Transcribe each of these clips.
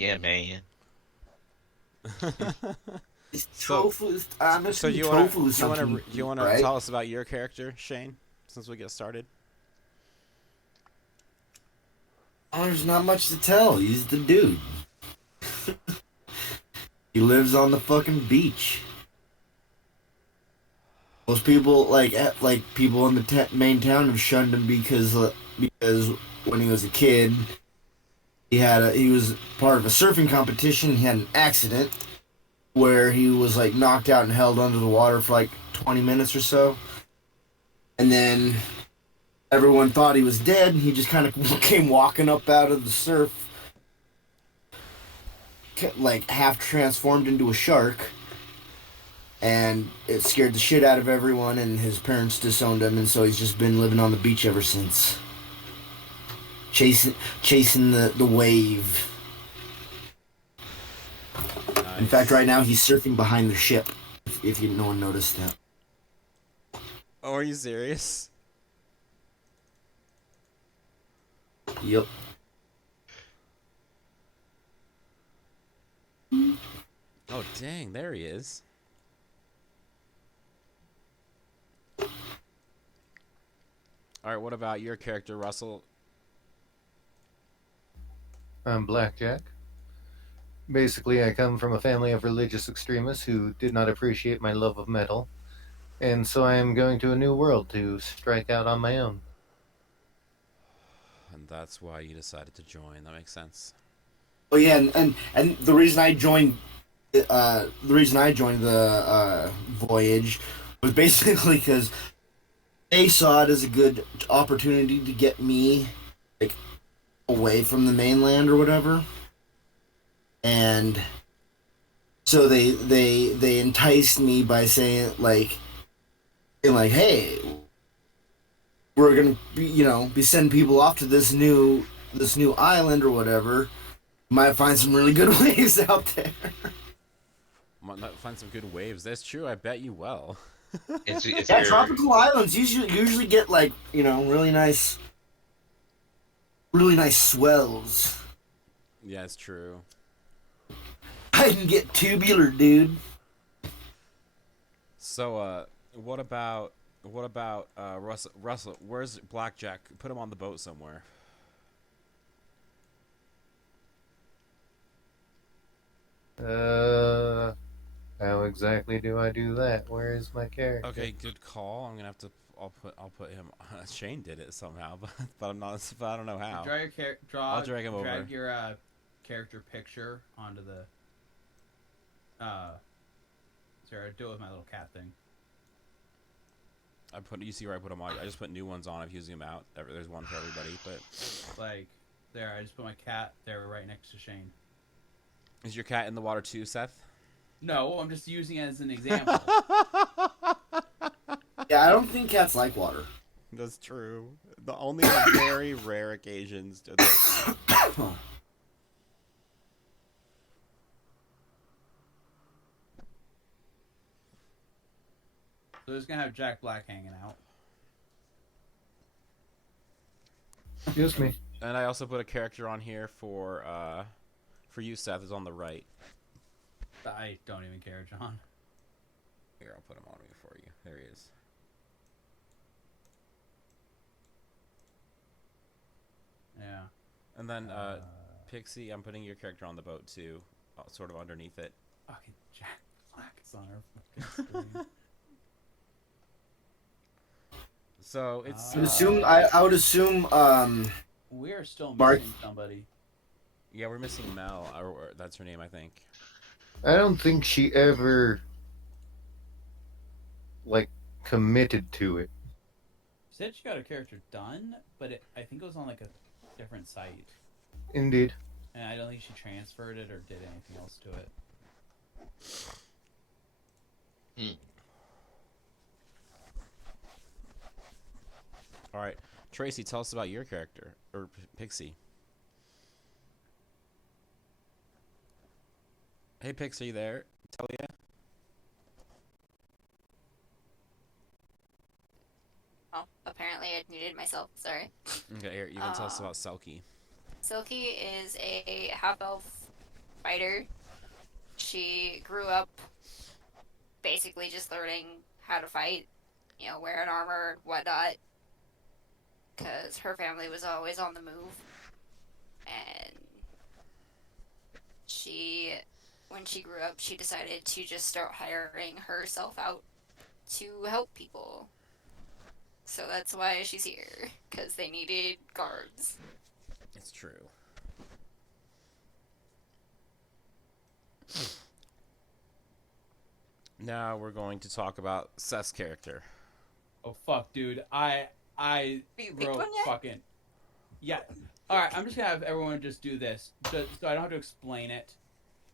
Yeah, man. So, Tofu is so honestly you wanna tofu is you wanna something, you wanna right? tell us about your character, Shane, since we get started? Oh, there's not much to tell. He's the dude. He lives on the fucking beach. Most people like people in the main town have shunned him because when he was a kid, he was part of a surfing competition. He had an accident where he was like knocked out and held under the water for like 20 minutes or so, and then everyone thought he was dead. He just kind of came walking up out of the surf, like half transformed into a shark, and it scared the shit out of everyone. And his parents disowned him, and so he's just been living on the beach ever since, chasing the wave. In fact, Nice. right now he's surfing behind the ship. If no one noticed that. Oh, are you serious? Yep. Oh, dang, there he is. All right, what about your character, Russell? I'm Blackjack. Basically, I come from a family of religious extremists who did not appreciate my love of metal, and so I am going to a new world to strike out on my own. And that's why you decided to join. That makes sense. Oh yeah, and the reason I joined, the voyage was basically because they saw it as a good opportunity to get me like away from the mainland or whatever, and so they enticed me by saying like, hey, we're gonna be sending people off to this new island or whatever. Might find some really good waves out there. Might find some good waves. That's true. I bet you will. It's Yeah, your tropical islands usually get like really nice swells. Yeah, it's true. I can get tubular, dude. So, what about Russell? Russell, where's Blackjack? Put him on the boat somewhere. Uh, how exactly do I do that? Where is my character? Okay, good call. I'm gonna have to. I'll put him. Shane did it somehow, but I'm not. But I don't know how. Draw your I'll drag him over. drag your character picture onto the sorry, do it with my little cat thing. You see where I put them on. I just put new ones on. I'm using them out. There's one for everybody. But Like there, I just put my cat there right next to Shane. is your cat in the water too, Seth? No, I'm just using it as an example. Yeah, I don't think cats like water. That's true. The only on very rare occasions do they. So it's gonna have Jack Black hanging out. Excuse me. And I also put a character on here for you, Seth, is on the right. I don't even care, John. Here, I'll put him on me for you. There he is. Yeah. And then Pixie, I'm putting your character on the boat too, sort of underneath it. Fucking Jack Black is on our fucking screen. So it's I would assume We are still Mark- missing somebody. yeah, we're missing Mel, or that's her name, I think. I don't think she ever, like, committed to it. She said she got her character done, but I think it was on like a different site. Indeed. And I don't think she transferred it or did anything else to it. All right, Tracy, tell us about your character, or Pixie. Hey, Pixie, you there? Talia? Oh, apparently I muted myself. Sorry. Okay, here, you can tell us about Selkie. Silky is a half elf fighter. She grew up basically just learning how to fight, wearing armor, whatnot, because her family was always on the move. And when she grew up, she decided to just start hiring herself out to help people. So that's why she's here, because they needed guards. It's true. Now we're going to talk about Seth's character. Oh fuck, dude. I You picked wrote one yet? fucking yeah. All right, I'm just gonna have everyone just do this, just so I don't have to explain it.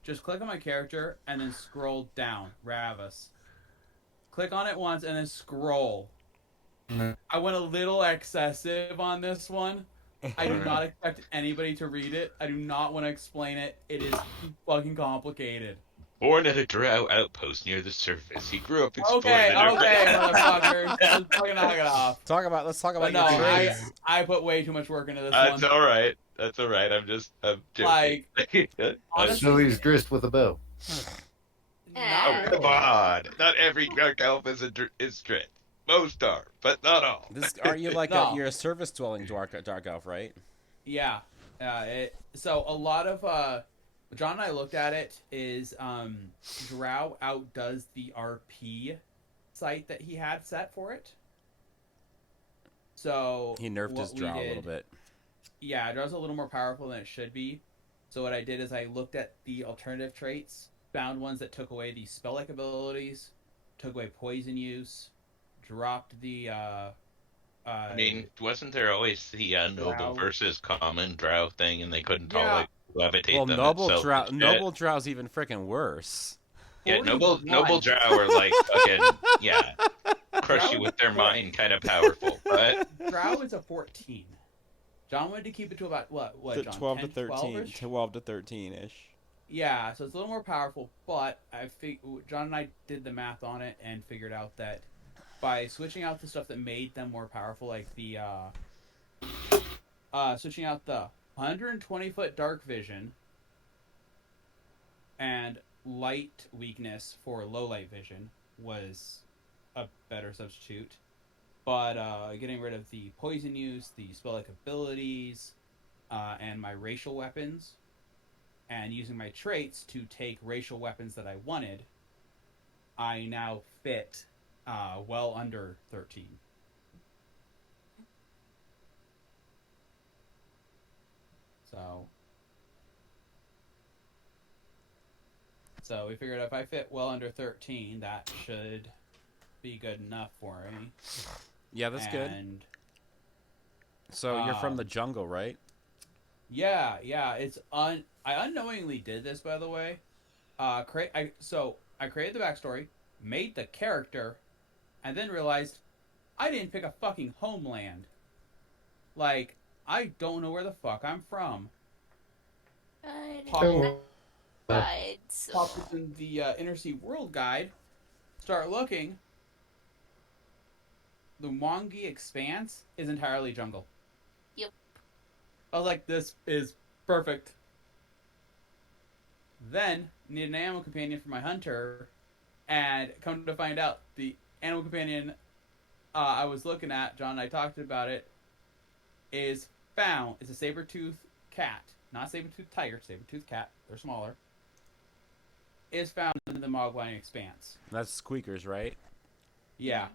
Just click on my character and then scroll down. Ravis. Click on it once and then scroll. I went a little excessive on this one. I do not expect anybody to read it. I do not want to explain it. It is fucking complicated. Born at a drow outpost near the surface, he grew up exploring Okay, the motherfucker. Just fucking knock it off. Let's talk But about no, your traits. I put way too much work into this That's one. all right. That's all right. I'm joking. Honestly, So he's dressed with a bow. Oh, come on! Not every dark elf is strict. Most are, but not all. Are you like No. you're a surface dwelling dark elf, right? Yeah. So a lot of John and I looked at it is Drow outdoes the RP site that he had set for it. So He nerfed his drow a little bit. Yeah, Drow's a little more powerful than it should be. So what I did is I looked at the alternative traits, found ones that took away the spell-like abilities, took away poison use, dropped the I mean, wasn't there always the noble Drow. versus common drow thing, and they couldn't all Yeah. like levitate Well, them? noble drow's even freaking worse. Yeah, noble 41. drow are like fucking crush you with their mind, kind of powerful. But Drow is a 14. John wanted to keep it to about what John? 12 to 10, 13, 12-ish? 12 to 13-ish. Yeah, so it's a little more powerful, but John and I did the math on it and figured out that by switching out the stuff that made them more powerful, like the switching out the 120-foot dark vision and light weakness for low light vision was a better substitute. But getting rid of the poison use, the spell-like abilities, and my racial weapons, and using my traits to take racial weapons that I wanted, I now fit well under 13. So we figured if I fit well under 13, that should be good enough for me. Yeah, that's good. And So you're from the jungle, right? yeah, I unknowingly did this, by the way. I created the backstory, made the character, and then realized I didn't pick a fucking homeland. Like, I don't know where the fuck I'm from. Guides. Pop up in the Inner Sea World Guide, start looking. The Mwangi Expanse is entirely jungle. Yep. I was like, this is perfect. Then, need an animal companion for my hunter, and come to find out, the animal companion I was looking at, John and I talked about it, is found. It's a saber-toothed cat. Not saber-toothed tiger, saber-toothed cat. They're smaller. Is found in the Mogwai Expanse. That's squeakers, right? Yeah.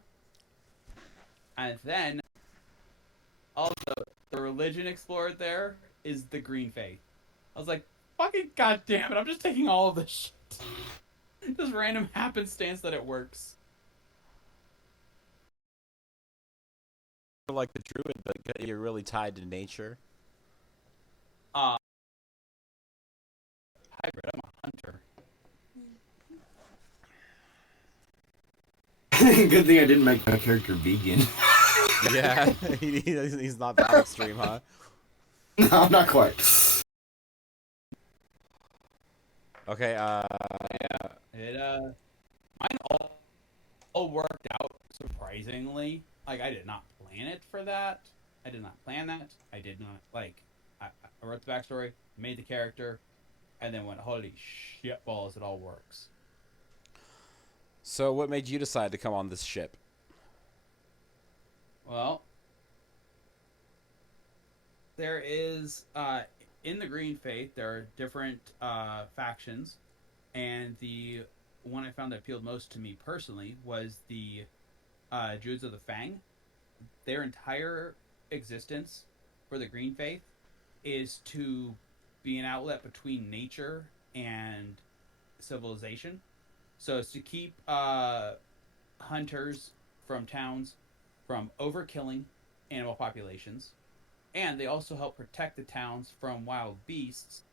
And then, also, the religion explored there is the Green Faith. I was like, fucking goddamn it, I'm just taking all of this shit. Just random happenstance that it works. Like the druid, but you're really tied to nature. Hybrid, I'm a hunter. Good thing I didn't make my character vegan. Yeah, he's not that extreme, huh? No, not quite. Okay, It mine all worked out surprisingly. Like, I did not plan it for that. I did not plan that. I did not I wrote the backstory, made the character, and then went, holy shit balls, it all works. So, what made you decide to come on this ship? Well, there is, in the Green Faith, there are different factions, and the one I found that appealed most to me personally was the Druids of the Fang. Their entire existence for the Green Faith is to be an outlet between nature and civilization. So it's to keep hunters from towns from overkilling animal populations, and they also help protect the towns from wild beasts,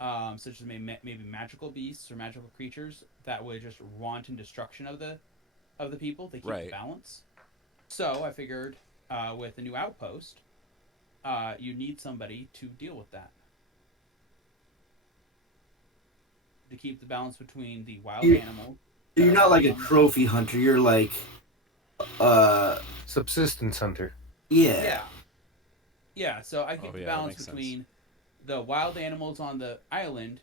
such as maybe magical beasts or magical creatures that would just wanton destruction of the people. They keep the balance. So I figured with the new Outpost, you need somebody to deal with that. To keep the balance between the wild animals. You're not like a trophy hunter. You're like, subsistence hunter. Yeah. Yeah. So I keep the balance between the wild animals on the island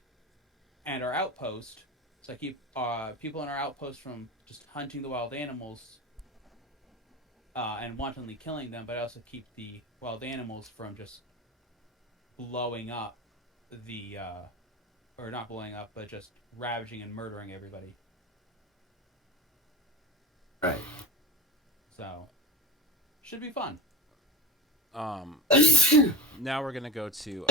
and our outpost. So I keep people in our outpost from just hunting the wild animals and wantonly killing them, but I also keep the wild animals from just blowing up the, or not blowing up, but just ravaging and murdering everybody. Right. So, should be fun. Now we're gonna go to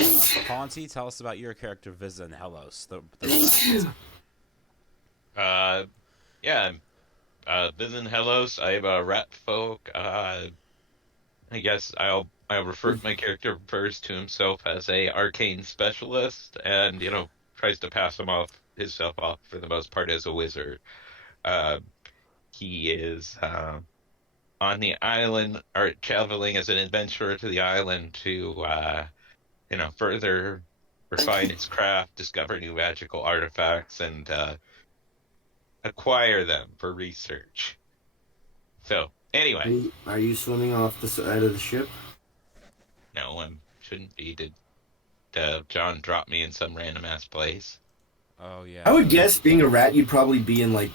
Ponty. Tell us about your character, Vizen Hellos. Yeah, Vizen Hellos. I'm a rat folk. I guess I'll refer to my character refers to himself as a arcane specialist, and tries to pass himself off for the most part as a wizard. He is on the island, or traveling as an adventurer to the island to further refine his craft, discover new magical artifacts, and acquire them for research. So, anyway. Are you swimming off the side of the ship? No, I shouldn't be. Did John drop me in some random ass place? Oh, yeah. I would guess, being a rat, you'd probably be in, like,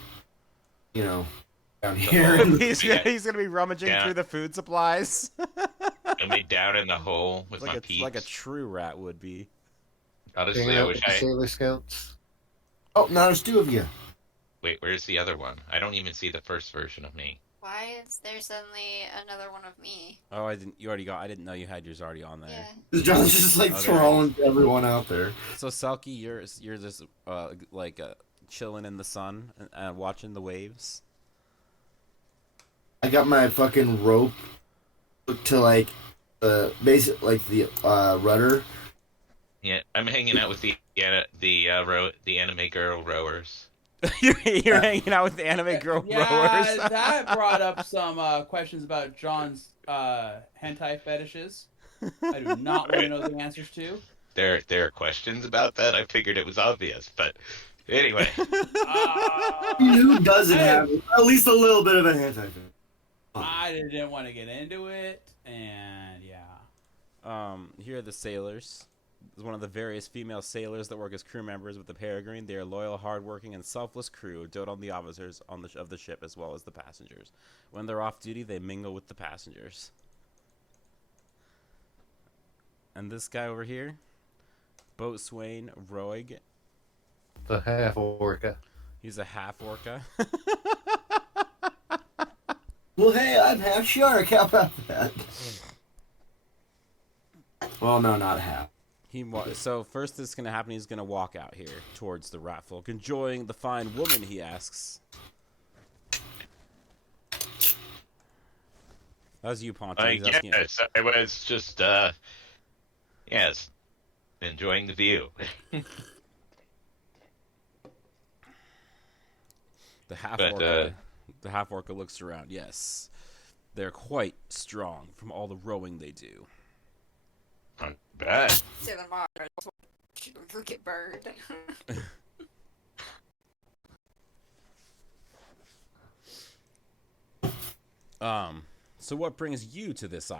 down here. He's gonna be rummaging through the food supplies. I'll be down in the hole with my peeps. Like a true rat would be. Honestly, I wish Sailor Scouts. Oh, now there's two of you. Wait, where's the other one? I don't even see the first version of me. Why is there suddenly another one of me? Oh, I didn't know you had yours already on there. Yeah. John's just throwing everyone out there. So Selkie, you're just chilling in the sun and watching the waves. I got my fucking rope to the rudder. Yeah, I'm hanging out with the anime girl rowers. You're hanging out with the anime girl rowers. Yeah, that brought up some questions about John's hentai fetishes. I do not want to know the answers to. There are questions about that. I figured it was obvious, but anyway. Who doesn't have at least a little bit of a hentai fetish? I didn't want to get into it, and yeah. Here are the sailors. This is one of the various female sailors that work as crew members with the Peregrine. They are loyal, hardworking, and selfless crew who dote on the officers of the ship as well as the passengers. When they're off duty, they mingle with the passengers. And this guy over here, Boatswain Roig. The half orca. He's a half orca. Well, hey, I'm half shark. How about that? Well, no, not half. So first that's going to happen, he's going to walk out here towards the rat folk. Enjoying the fine woman, he asks. That was you, Ponte. Yes, I was just, yes, enjoying the view. The half orca looks around. Yes, they're quite strong from all the rowing they do. Not bad. Say the mom. Look at bird. So what brings you to this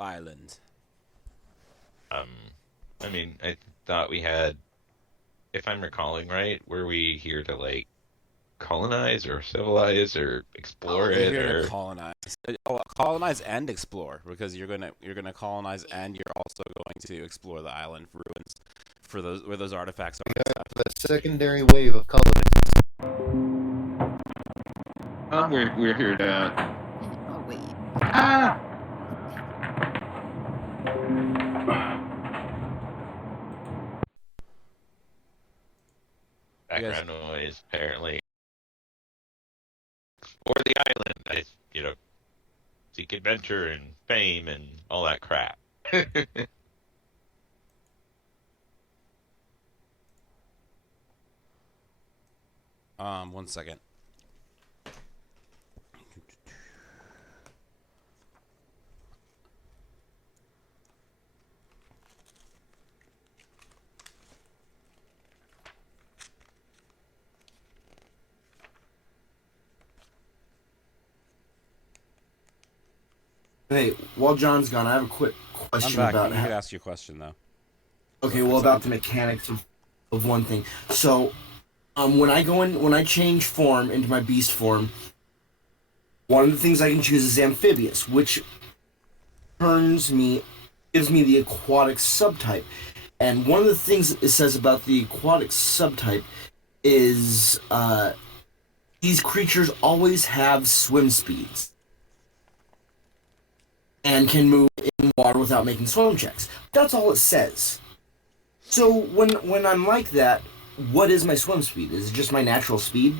island? I mean, I thought we had if I'm recalling right, were we here to like colonize or civilize or explore You're it here to or? colonize. Colonize and explore because you're gonna colonize and you're also going to explore the island ruins for those where those artifacts are. The secondary wave of colonists. We're here to. Oh wait. Ah! Yes. Background noise, apparently. Or the island. Seek adventure and fame and all that crap. 1 second. Hey, while John's gone, I have a quick I'm question back. about. You could ask your question though. Okay, well, about the mechanics of one thing. So, when I change form into my beast form, one of the things I can choose is amphibious, which gives me the aquatic subtype. And one of the things it says about the aquatic subtype is these creatures always have swim speeds and can move in water without making swim checks. That's all it says. So when I'm like that, what is my swim speed? Is it just my natural speed?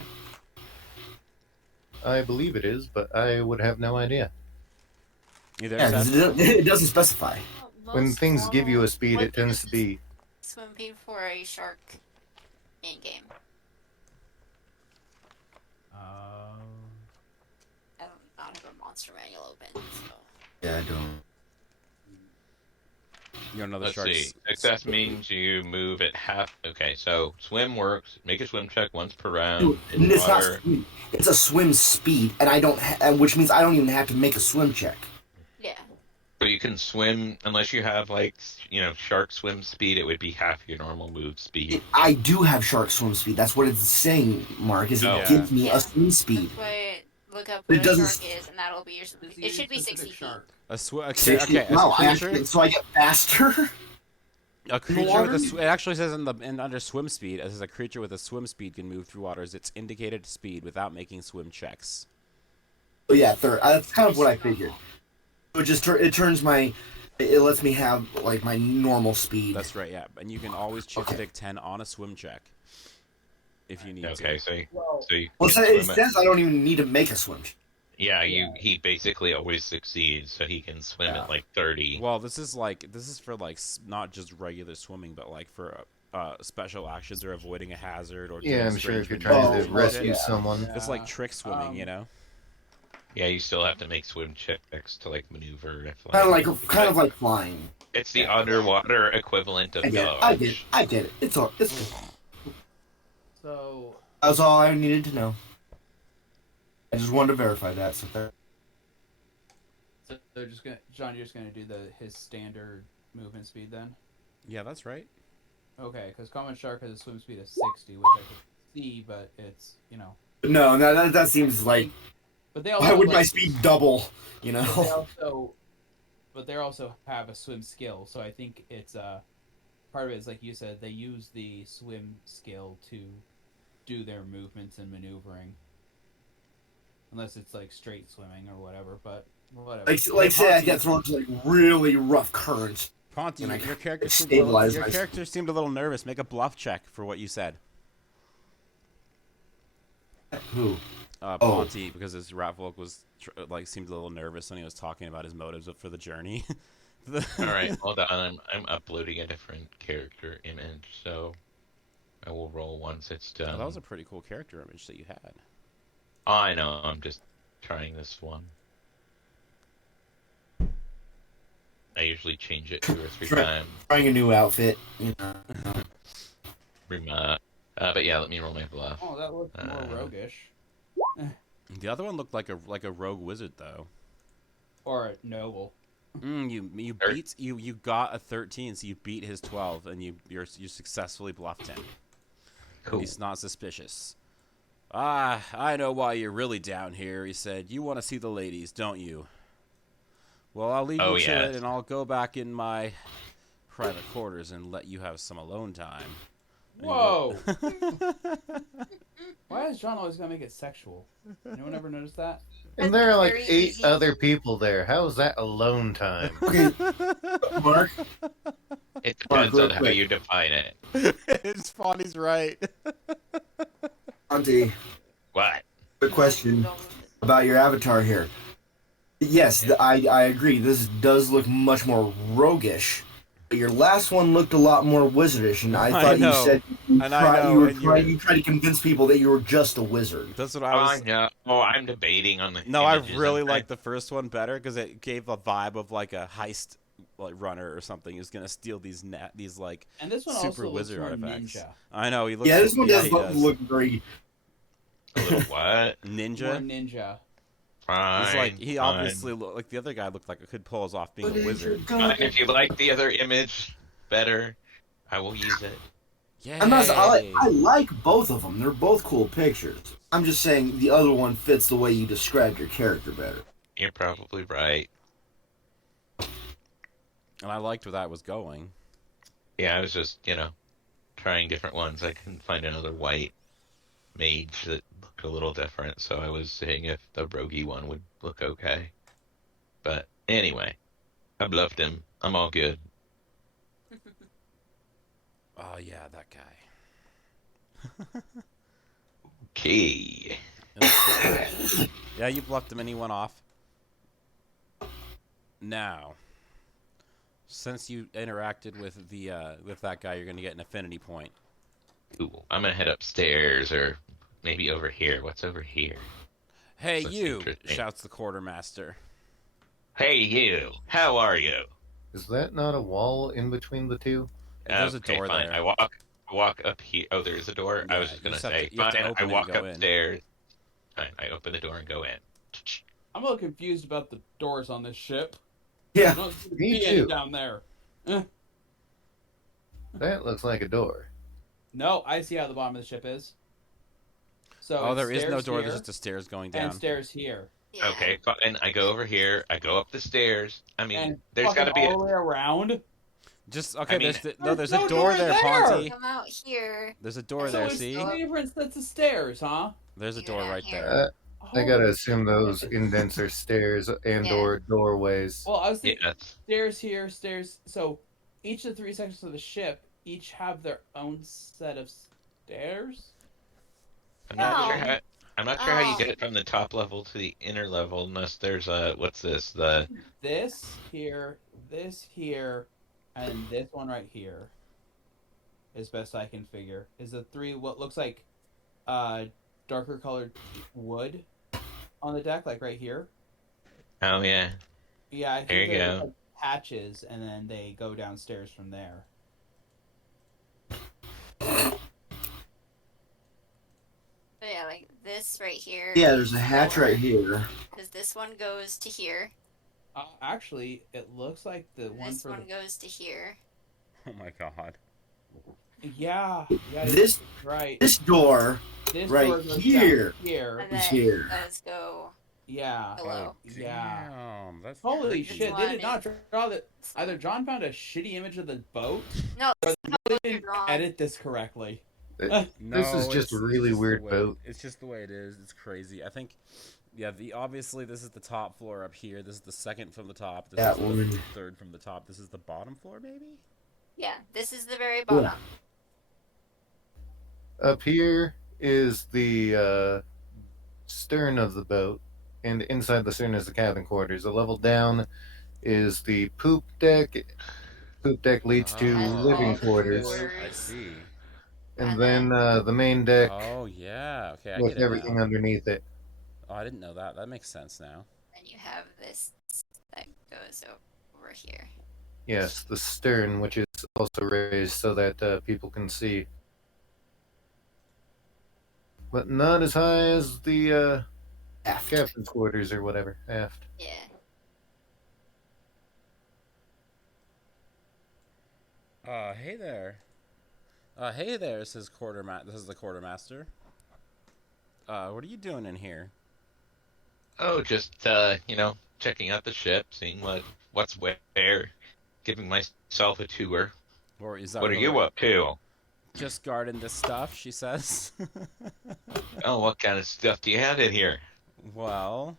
I believe it is, but I would have no idea. Either Yeah, because it doesn't specify. When Most things give you a normal speed, it tends to be. swimming for a shark in game. I don't not have a monster manual open, so. Yeah, I don't. You're another Let's shark. see. Success means you move at half. Okay, so swim works. Make a swim check once per round in It's not water. speed. It's a swim speed, and which means I don't even have to make a swim check. Yeah. So you can swim unless you have like shark swim speed. It would be half your normal move speed. I do have shark swim speed. That's what it's saying, Mark. Is it Oh. gives me Yeah. a swim speed? That's why look up But what it a doesn't shark is, and that'll be your. It should be 60 feet. Okay, 60? okay. Wow, A creature, so I get faster. a creature water? with it actually says under swim speed, as a creature with a swim speed can move through waters its indicated speed without making swim checks. Oh yeah, third. That's kind of what I figured. So it lets me have like my normal speed. That's right, yeah. And you can always choose to take 10 on a swim check if you need Okay, to. so you Well, can it swim says I don't even need to make a swim. Yeah, he basically always succeeds, so he can swim at like 30. Well, this is for not just regular swimming, but like for special actions or avoiding a hazard or Yeah, doing I'm sure if strange you're trying maneuvers to and rescue shit. someone. It's like trick swimming, you know. Yeah, you still have to make swim checks to like maneuver. Kind of like flying. It's the underwater equivalent of I dodge. get it. It's good. So That's all I needed to know. I just wanted to verify that. So they're just gonna John. You're just gonna do his standard movement speed then. Yeah, that's right. Okay, because common shark has a swim speed of 60, which I could see, but it's no, that seems like. But they also Why would like, my speed double? You But know. they also have a swim skill, so I think it's part of it is like you said, they use the swim skill to do their movements and maneuvering. Unless it's like straight swimming or whatever, but whatever. Like say I get thrown to like really rough currents. Ponty, And I your character stabilize your myself. character seemed a little nervous. Make a bluff check for what you said. Who? Ponty, because his rat folk was seemed a little nervous when he was talking about his motives for the journey. All right, hold on. I'm uploading a different character image, so I will roll once it's done. Oh, that was a pretty cool character image that you had. Oh, I know. I'm just trying this one. I usually change it 2 or 3 times. Trying a new outfit. You know. But yeah, let me roll my bluff. Oh, that looks more roguish. The other one looked like a rogue wizard though. Or a noble. You got a 13, so you beat his 12, and you successfully bluffed him. Cool. He's not suspicious. Ah, I know why you're really down here, he said. You want to see the ladies, don't you? Well, I'll leave Oh, you to yeah. it, and I'll go back in my private quarters and let you have some alone time. And he Whoa! go- Why is John always gonna make it sexual? Anyone ever notice that? And there are like Very 8 easy. other people there. How is that alone time? Okay, Mark. It Mark, depends real on how quick. you define it. It's Fonny's right. Auntie, What? quick question about your avatar here. Yes, I agree. This does look much more roguish. But your last one looked a lot more wizardish, and I I thought you know. said And I know, and you tried to convince people that you were just a wizard. That's what I was. No. Oh, I'm debating on the No, I images. really like the first one better because it gave a vibe of like a heist, like runner or something who's gonna steal these like And this one super also looks wizard more artifacts. ninja. I know he looks. Yeah, this one yeah, does he look very. A little what? More ninja. ninja. Fine. He's like he fine. obviously looked like the other guy looked like it could pull us off being a wizard. Fine, if you like the other image better, I will use it. Yeah. I like both of them. They're both cool pictures. I'm just saying the other one fits the way you described your character better. You're probably right. And I liked where that was going. Yeah, I was just, trying different ones. I couldn't find another white mage that looked a little different, so I was seeing if the roguey one would look okay. But anyway, I bluffed him. I'm all good. Oh yeah, that guy. Okay. Yeah, you bluffed him and he went off. Now, since you interacted with the with that guy, you're gonna get an affinity point. Ooh, I'm gonna head upstairs or maybe over here. What's over here? Hey That's you! interesting. Shouts the quartermaster. Hey, you. How are you? Is that not a wall in between the two? There's a door fine. there. I walk up here. Oh, there's a door. Yeah, I was just you gonna just have say, to- you have to fine. open I it and walk go in. upstairs. Fine. I open the door and go in. I'm a little confused about the doors on this ship. Yeah. I don't see Me any too. down there. That looks like a door. No, I see how the bottom of the ship is. So Oh, it's there is no stairs door. here There's just the stairs going down. and stairs here. Yeah. Okay, fine. I go over here. I go up the stairs. I mean, And there's fucking got to be all the way around. Just okay. I mean- there's There's a no door door there, there! Ponty. Come out here. There's a door So there. it's See, three different sets of stairs, huh? there's a You door down right here. there. I gotta Holy assume those shit. indents are stairs and Yeah. or doorways. Well, I was Yeah, thinking that's stairs here, stairs. So each of the three sections of the ship each have their own set of stairs. I'm not No. sure how. I'm not sure how you Oh. get it from the top level to the inner level unless there's a what's this? The This here, and this one right here. As best I can figure, is the three what looks like darker colored wood on the deck, like right here. oh yeah. Yeah, I There think you they're go. like hatches, and then they go downstairs from there. But yeah, like this right here. Yeah, there's a hatch right here. Because this one goes to here. Actually, it looks like the one This for one goes to here. Oh my god. yeah, This right. this door This right door goes down here. And here. It's then here. does go Yeah. below. Yeah. Damn, that's Holy crazy. shit! one They did not is- draw that. Either John found a shitty image of the boat, No, or it's they not really what you're didn't drawing. edit this correctly. No, This is just a really the weird way- boat. It's just the way it is. It's crazy. I think, yeah. Obviously this is the top floor up here. This is the second from the top. This That is the one. third from the top. This is the bottom floor, maybe. Yeah, this is the very bottom. Up here is the stern of the boat, and inside the stern is the cabin quarters. A level down is the poop deck. Poop deck leads to Oh. living All the quarters, quarters. I see. and then the main deck Oh yeah. Okay, I with get it everything now. underneath it. Oh, I didn't know that. That makes sense now. And you have this that goes over here. Yes, the stern, which is also raised so that people can see, but not as high as the Aft. captain's quarters or whatever aft. Yeah. Hey there. Hey there, this is This is the Quartermaster. What are you doing in here? Oh, just checking out the ship, seeing what's where, giving myself a tour. Or is that What are you or up to? just guarding this stuff? She says. Oh, what kind of stuff do you have in here? Well,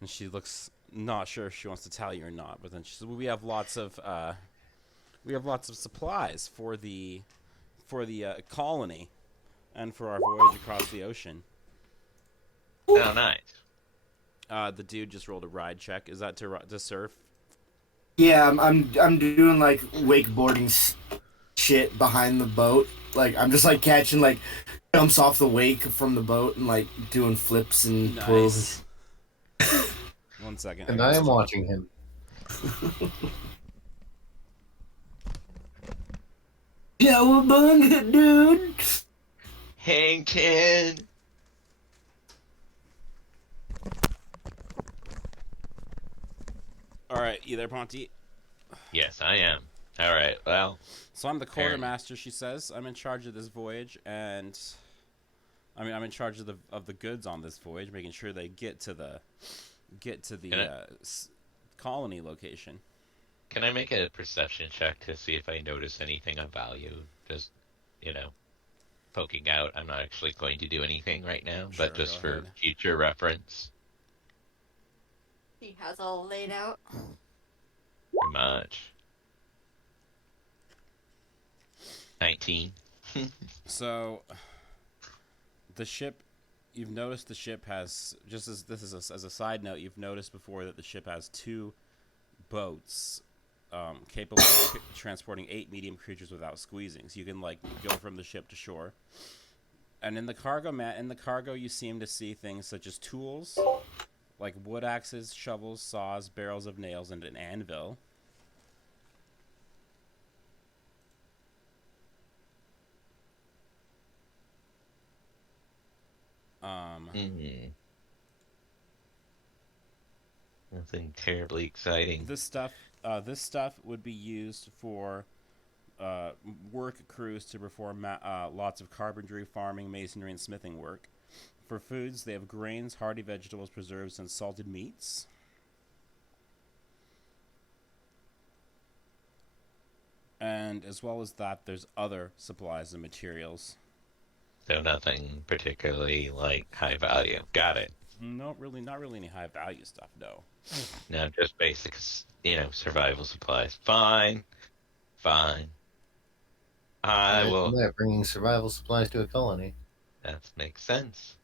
and she looks not sure if she wants to tell you or not, but then she says, well, we have lots of supplies for the colony, and for our voyage across the ocean. Oh, nice. The dude just rolled a ride check. Is that to surf? Yeah, I'm doing like wakeboarding shit behind the boat. Like I'm just like catching like jumps off the wake from the boat and like doing flips and twirls. Nice. 1 second. And I am watching him. Cowabunga, dude! Hang 10. All right, you there, Ponty? Yes, I am. All right. Well, So I'm the quartermaster. She says I'm in charge of this voyage, and I'm in charge of the goods on this voyage, making sure they get to the colony location. can I make a perception check to see if I notice anything of value? Just, you know, poking out. I'm not actually going to do anything right now, Sure, but just go for ahead. future reference. He has all laid out. Pretty much. 19. So the ship, you've noticed the ship has, just as this is as a side note, you've noticed before that the ship has 2 boats capable of transporting 8 medium creatures without squeezing. So you can like go from the ship to shore. And in the cargo you seem to see things such as tools, like wood axes, shovels, saws, barrels of nails, and an anvil. Mhm. Nothing terribly exciting. This stuff would be used for work crews to perform lots of carpentry, farming, masonry, and smithing work. For foods, they have grains, hardy vegetables, preserves, and salted meats. And as well as that, there's other supplies and materials. So nothing particularly like high value. Got it. Not really any high value stuff, no. No, just basic, survival supplies. Fine. Fine. I will. Yeah, bringing survival supplies to a colony. That makes sense.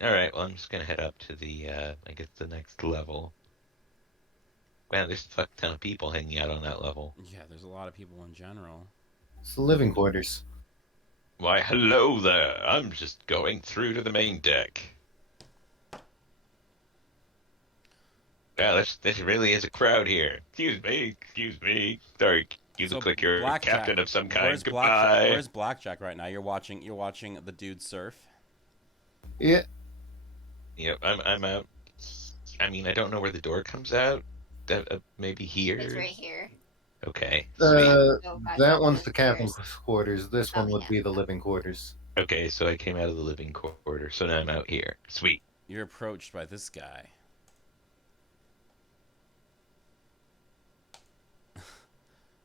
All right. Well, I'm just gonna head up to I guess the next level. Wow, there's a fuck ton of people hanging out on that level. Yeah, there's a lot of people in general. It's the living quarters. Why, hello there. I'm just going through to the main deck. Wow, this really is a crowd here. Excuse me. Sorry, you look like you're a captain of some kind. Where's Goodbye. Where's Blackjack right now? You're watching the dude surf. Yeah, Yep, I'm out. I mean, I don't know where the door comes out. Maybe here. It's right here. Okay. Go back that up one's the the captain's stairs. quarters. This Oh, one would yeah. be the living quarters. Okay, so I came out of the living quarter, so now I'm out here. Sweet. You're approached by this guy.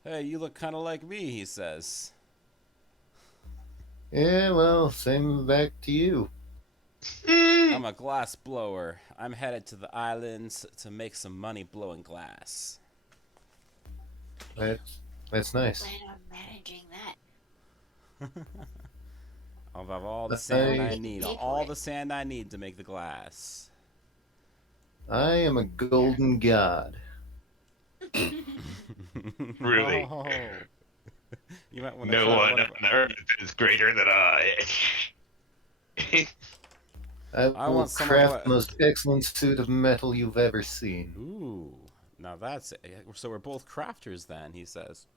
Hey, you look kind of like me, he says. Yeah, well, same back to you. I'm a glass blower. I'm headed to the islands to make some money blowing glass. That's nice. Plan on managing that. I'll have all the That's sand I nice. need. Pay for All it. the sand I need to make the glass. I am a golden god. Really? No. You might want to No try one one on of... earth is greater than I. I I will want some of craft what- the most excellent suit of metal you've ever seen. Ooh. Now that's it. So we're both crafters then, he says.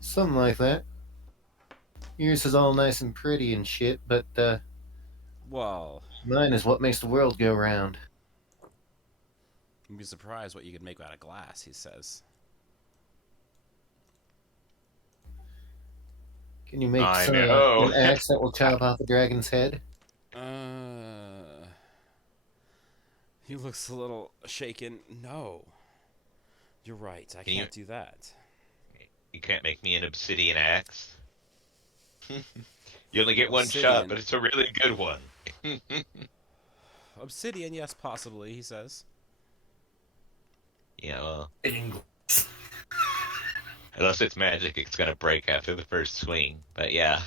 Something like that. Yours is all nice and pretty and shit, but Well, mine is what makes the world go round. you'd be surprised what you could make out of glass, he says. Can you make I know. an axe that will chop off the dragon's head? He looks a little shaken. No. You're right. I Can you? can't do that. You can't make me an obsidian axe. You only get one shot, Obsidian. but it's a really good one. Obsidian, yes, possibly, he says. Yeah, well, In- unless it's magic, it's gonna break after the first swing. But yeah.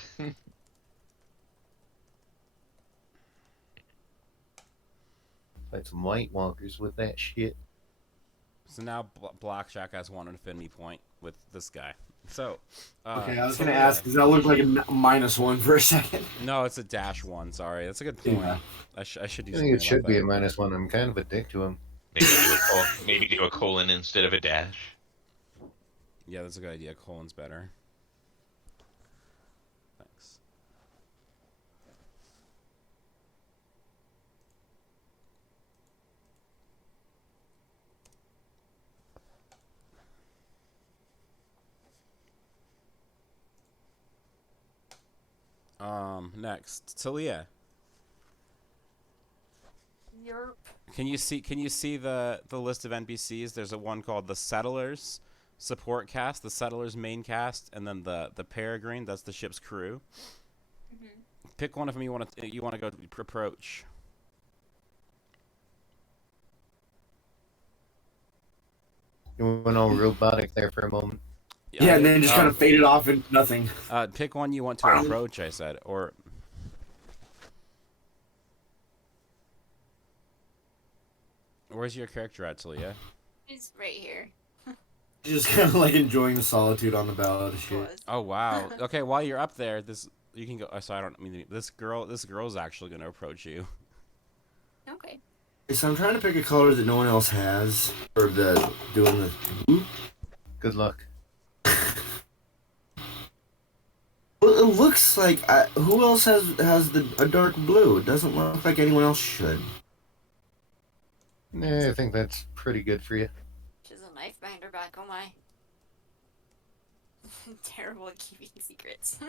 Fight some White Walkers with that shit. So now Blackjack has one infinity point with this guy. So, okay, I was so gonna yeah. ask, does that look like a -1 for a second? No, it's a -1. Sorry, that's a good point. Yeah. I should do I something think it should about be that. a -1. I'm kind of a dick to him. Maybe do a colon instead of a dash. Yeah, that's a good idea. Colon's better. Thanks. Next, Talia. Yerp. Can you see the list of NPCs? There's a one called the Settlers support cast, the Settlers main cast, and then the Peregrine. That's the ship's crew. Pick one of them you want to go approach. You went all robotic there for a moment. Yeah, and then just kind of faded off into nothing. Pick one you want to approach. I said, or. Where's your character at, Talia? He's right here. Just kind of like enjoying the solitude on the ballad of shit. Was. Oh wow. Okay, while you're up there, you can go. So I don't mean this girl's actually gonna approach you. Okay. So I'm trying to pick a color that no one else has for doing the. Good luck. Well, it looks like who else has a dark blue? It doesn't look like anyone else should. I think that's pretty good for you. She's a knife behind her back. Oh my. Terrible at keeping secrets.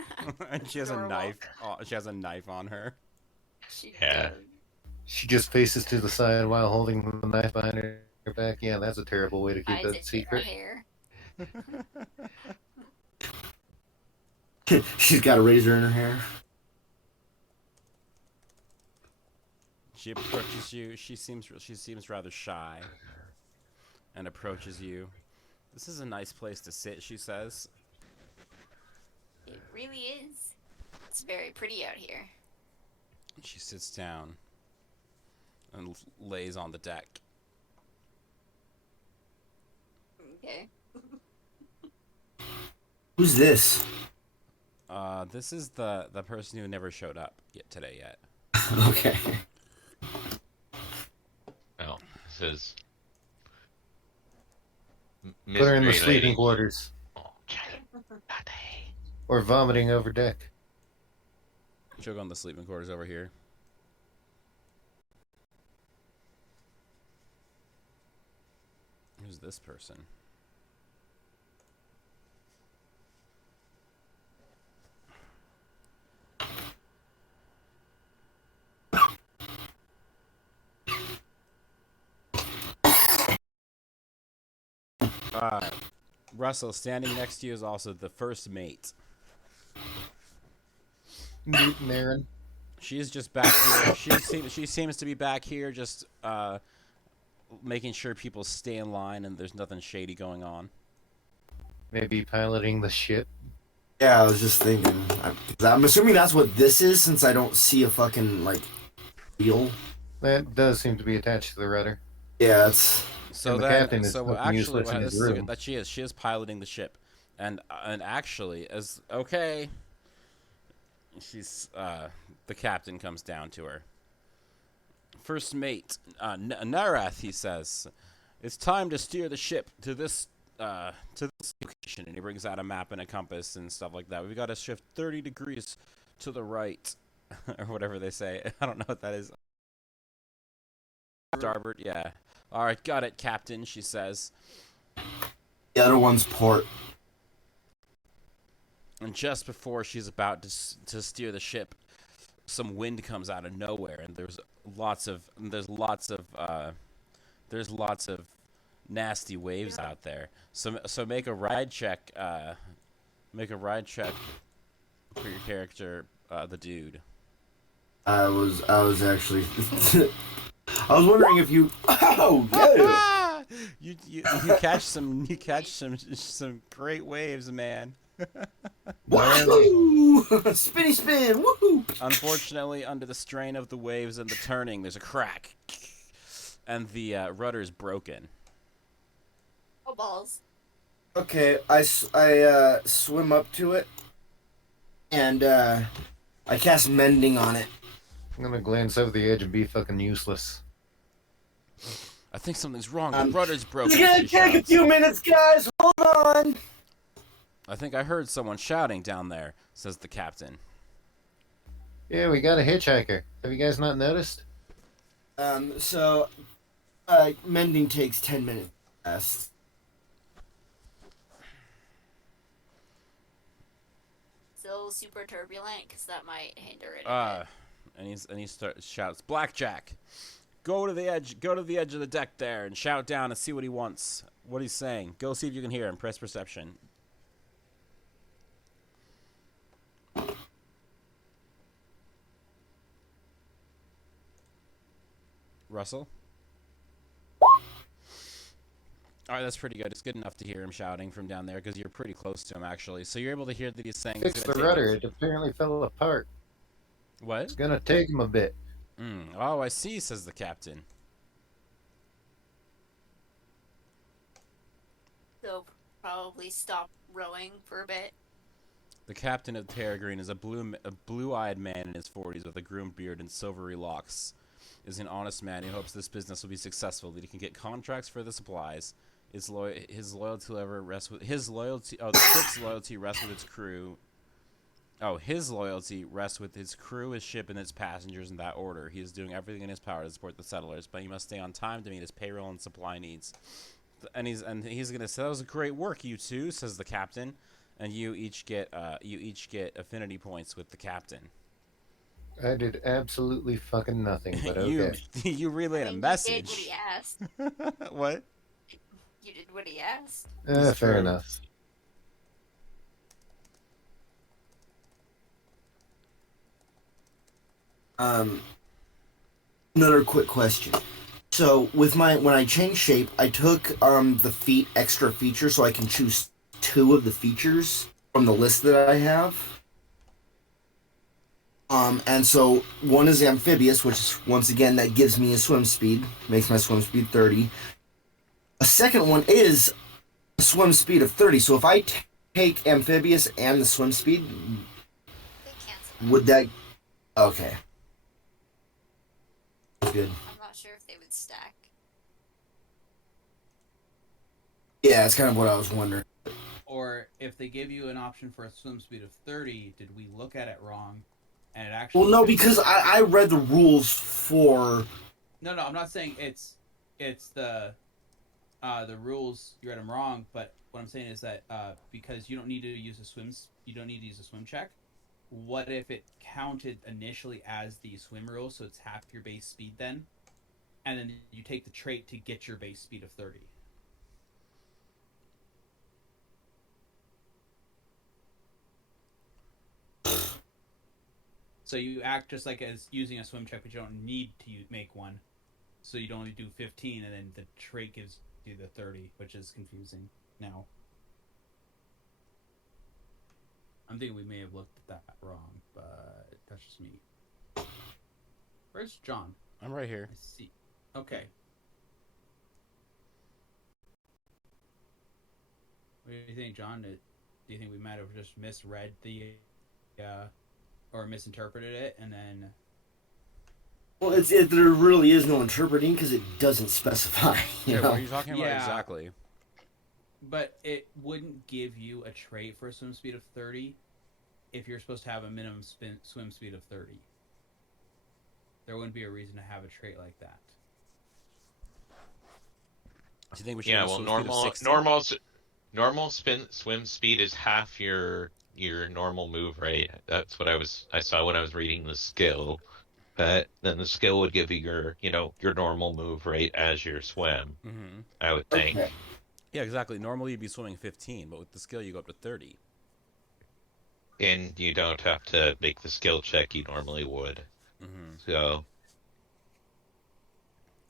And she has a Adorable. knife. Oh, she has a knife on her. She Yeah. does. She just faces to the side while holding the knife behind her back. Yeah, that's a terrible way to keep Eyes that itching secret. her hair. She's got a razor in her hair. She approaches you. She seems rather shy, and approaches you. This is a nice place to sit, she says. It really is. It's very pretty out here. She sits down and lays on the deck. Okay. Who's this? This is the person who never showed up today yet. Okay. Oh, it says. Put her in the Mystery sleeping lady. quarters. Oh, not they. Or vomiting over deck. She'll go in the sleeping quarters over here. Who's this person? Russell, standing next to you is also the first mate. Newton Aaron. She's just back here. She seems to be back here, just making sure people stay in line and there's nothing shady going on. Maybe piloting the ship. Yeah, I was just thinking. I'm assuming that's what this is, since I don't see a fucking wheel. That does seem to be attached to the rudder. Yeah, it's. So And the captain is looking actually, useless in his room. that she is piloting the ship, and actually, she's the captain comes down to her. First mate, Narath, he says, it's time to steer the ship to this location, and he brings out a map and a compass and stuff like that. We've got to shift 30 degrees to the right, or whatever they say. I don't know what that is. Starboard, yeah. All right, got it, Captain, she says. The other one's port. And just before she's about to steer the ship, some wind comes out of nowhere, and there's lots of nasty waves out there. So make a ride check. Make a ride check for your character, the dude. I was actually. I was wondering if you. Oh yeah. You catch some great waves, man. Wahoo! Spinny spin! Woohoo! Unfortunately, under the strain of the waves and the turning, there's a crack, and the rudder's broken. Oh, balls. Okay, I swim up to it, and I cast mending on it. I'm gonna glance over the edge and be fucking useless. I think something's wrong. The rudder's broken. It's gonna she take a shouts. few minutes, guys. Hold on. I think I heard someone shouting down there, says the captain. Yeah, we got a hitchhiker. Have you guys not noticed? So mending takes 10 minutes. Still super turbulent, because that might hinder it. And he shouts, "Blackjack, go to the edge of the deck there, and shout down and see what he wants. What he's saying. Go see if you can hear him. Press perception." Russell? Alright, that's pretty good. It's good enough to hear him shouting from down there because you're pretty close to him, actually. So you're able to hear that he's saying... Fix the rudder. It apparently fell apart. What? It's gonna take him a bit. Oh, I see, says the captain. So probably stop rowing for a bit. The Captain of Peregrine is a blue-eyed man in his 40s with a groomed beard and silvery locks. Is an honest man who hopes this business will be successful, that he can get contracts for the supplies. The ship's loyalty rests with its crew. Oh, his loyalty rests with his crew, his ship, and its passengers in that order. He is doing everything in his power to support the settlers, but he must stay on time to meet his payroll and supply needs. And he's gonna say, "That was great work, you two," says the captain, and you each get affinity points with the captain. I did absolutely fucking nothing, but okay. You relayed a message. You did what he asked. What? You did what he asked. Fair enough. Another quick question. So with when I change shape, I took the feet extra feature so I can choose 2 of the features from the list that I have. And so one is amphibious, which is, once again, that gives me a swim speed, makes my swim speed 30. A second one is a swim speed of 30. So if I take amphibious and the swim speed, would that... Okay. Good. I'm not sure if they would stack. Yeah, that's kind of what I was wondering. Or if they give you an option for a swim speed of 30, did we look at it wrong? And it actually... Well, no, because I read the rules for... No, I'm not saying it's the rules, you read them wrong, but what I'm saying is that because you don't need to use a swim check, what if it counted initially as the swim rule, so it's half your base speed then, and then you take the trait to get your base speed of 30? So you act just like as using a swim check, but you don't need to make one. So you'd only do 15, and then the trait gives you the 30, which is confusing now. I'm thinking we may have looked at that wrong, but that's just me. Where's John? I'm right here. I see. Okay. What do you think, John? Do you think we might have just misread the, or misinterpreted it, and then... Well, there really is no interpreting because it doesn't specify. What are you talking about exactly? But it wouldn't give you a trait for a swim speed of 30 if you're supposed to have a minimum swim speed of 30. There wouldn't be a reason to have a trait like that. Do you think we should have a swim speed of 60? Normal swim speed is half your your normal move rate. That's what I saw when I was reading the skill. But then the skill would give you your normal move rate as your swim. Mm-hmm. I would think. Okay. Yeah, exactly. Normally you'd be swimming 15, but with the skill you go up to 30. And you don't have to make the skill check you normally would. Mm-hmm. So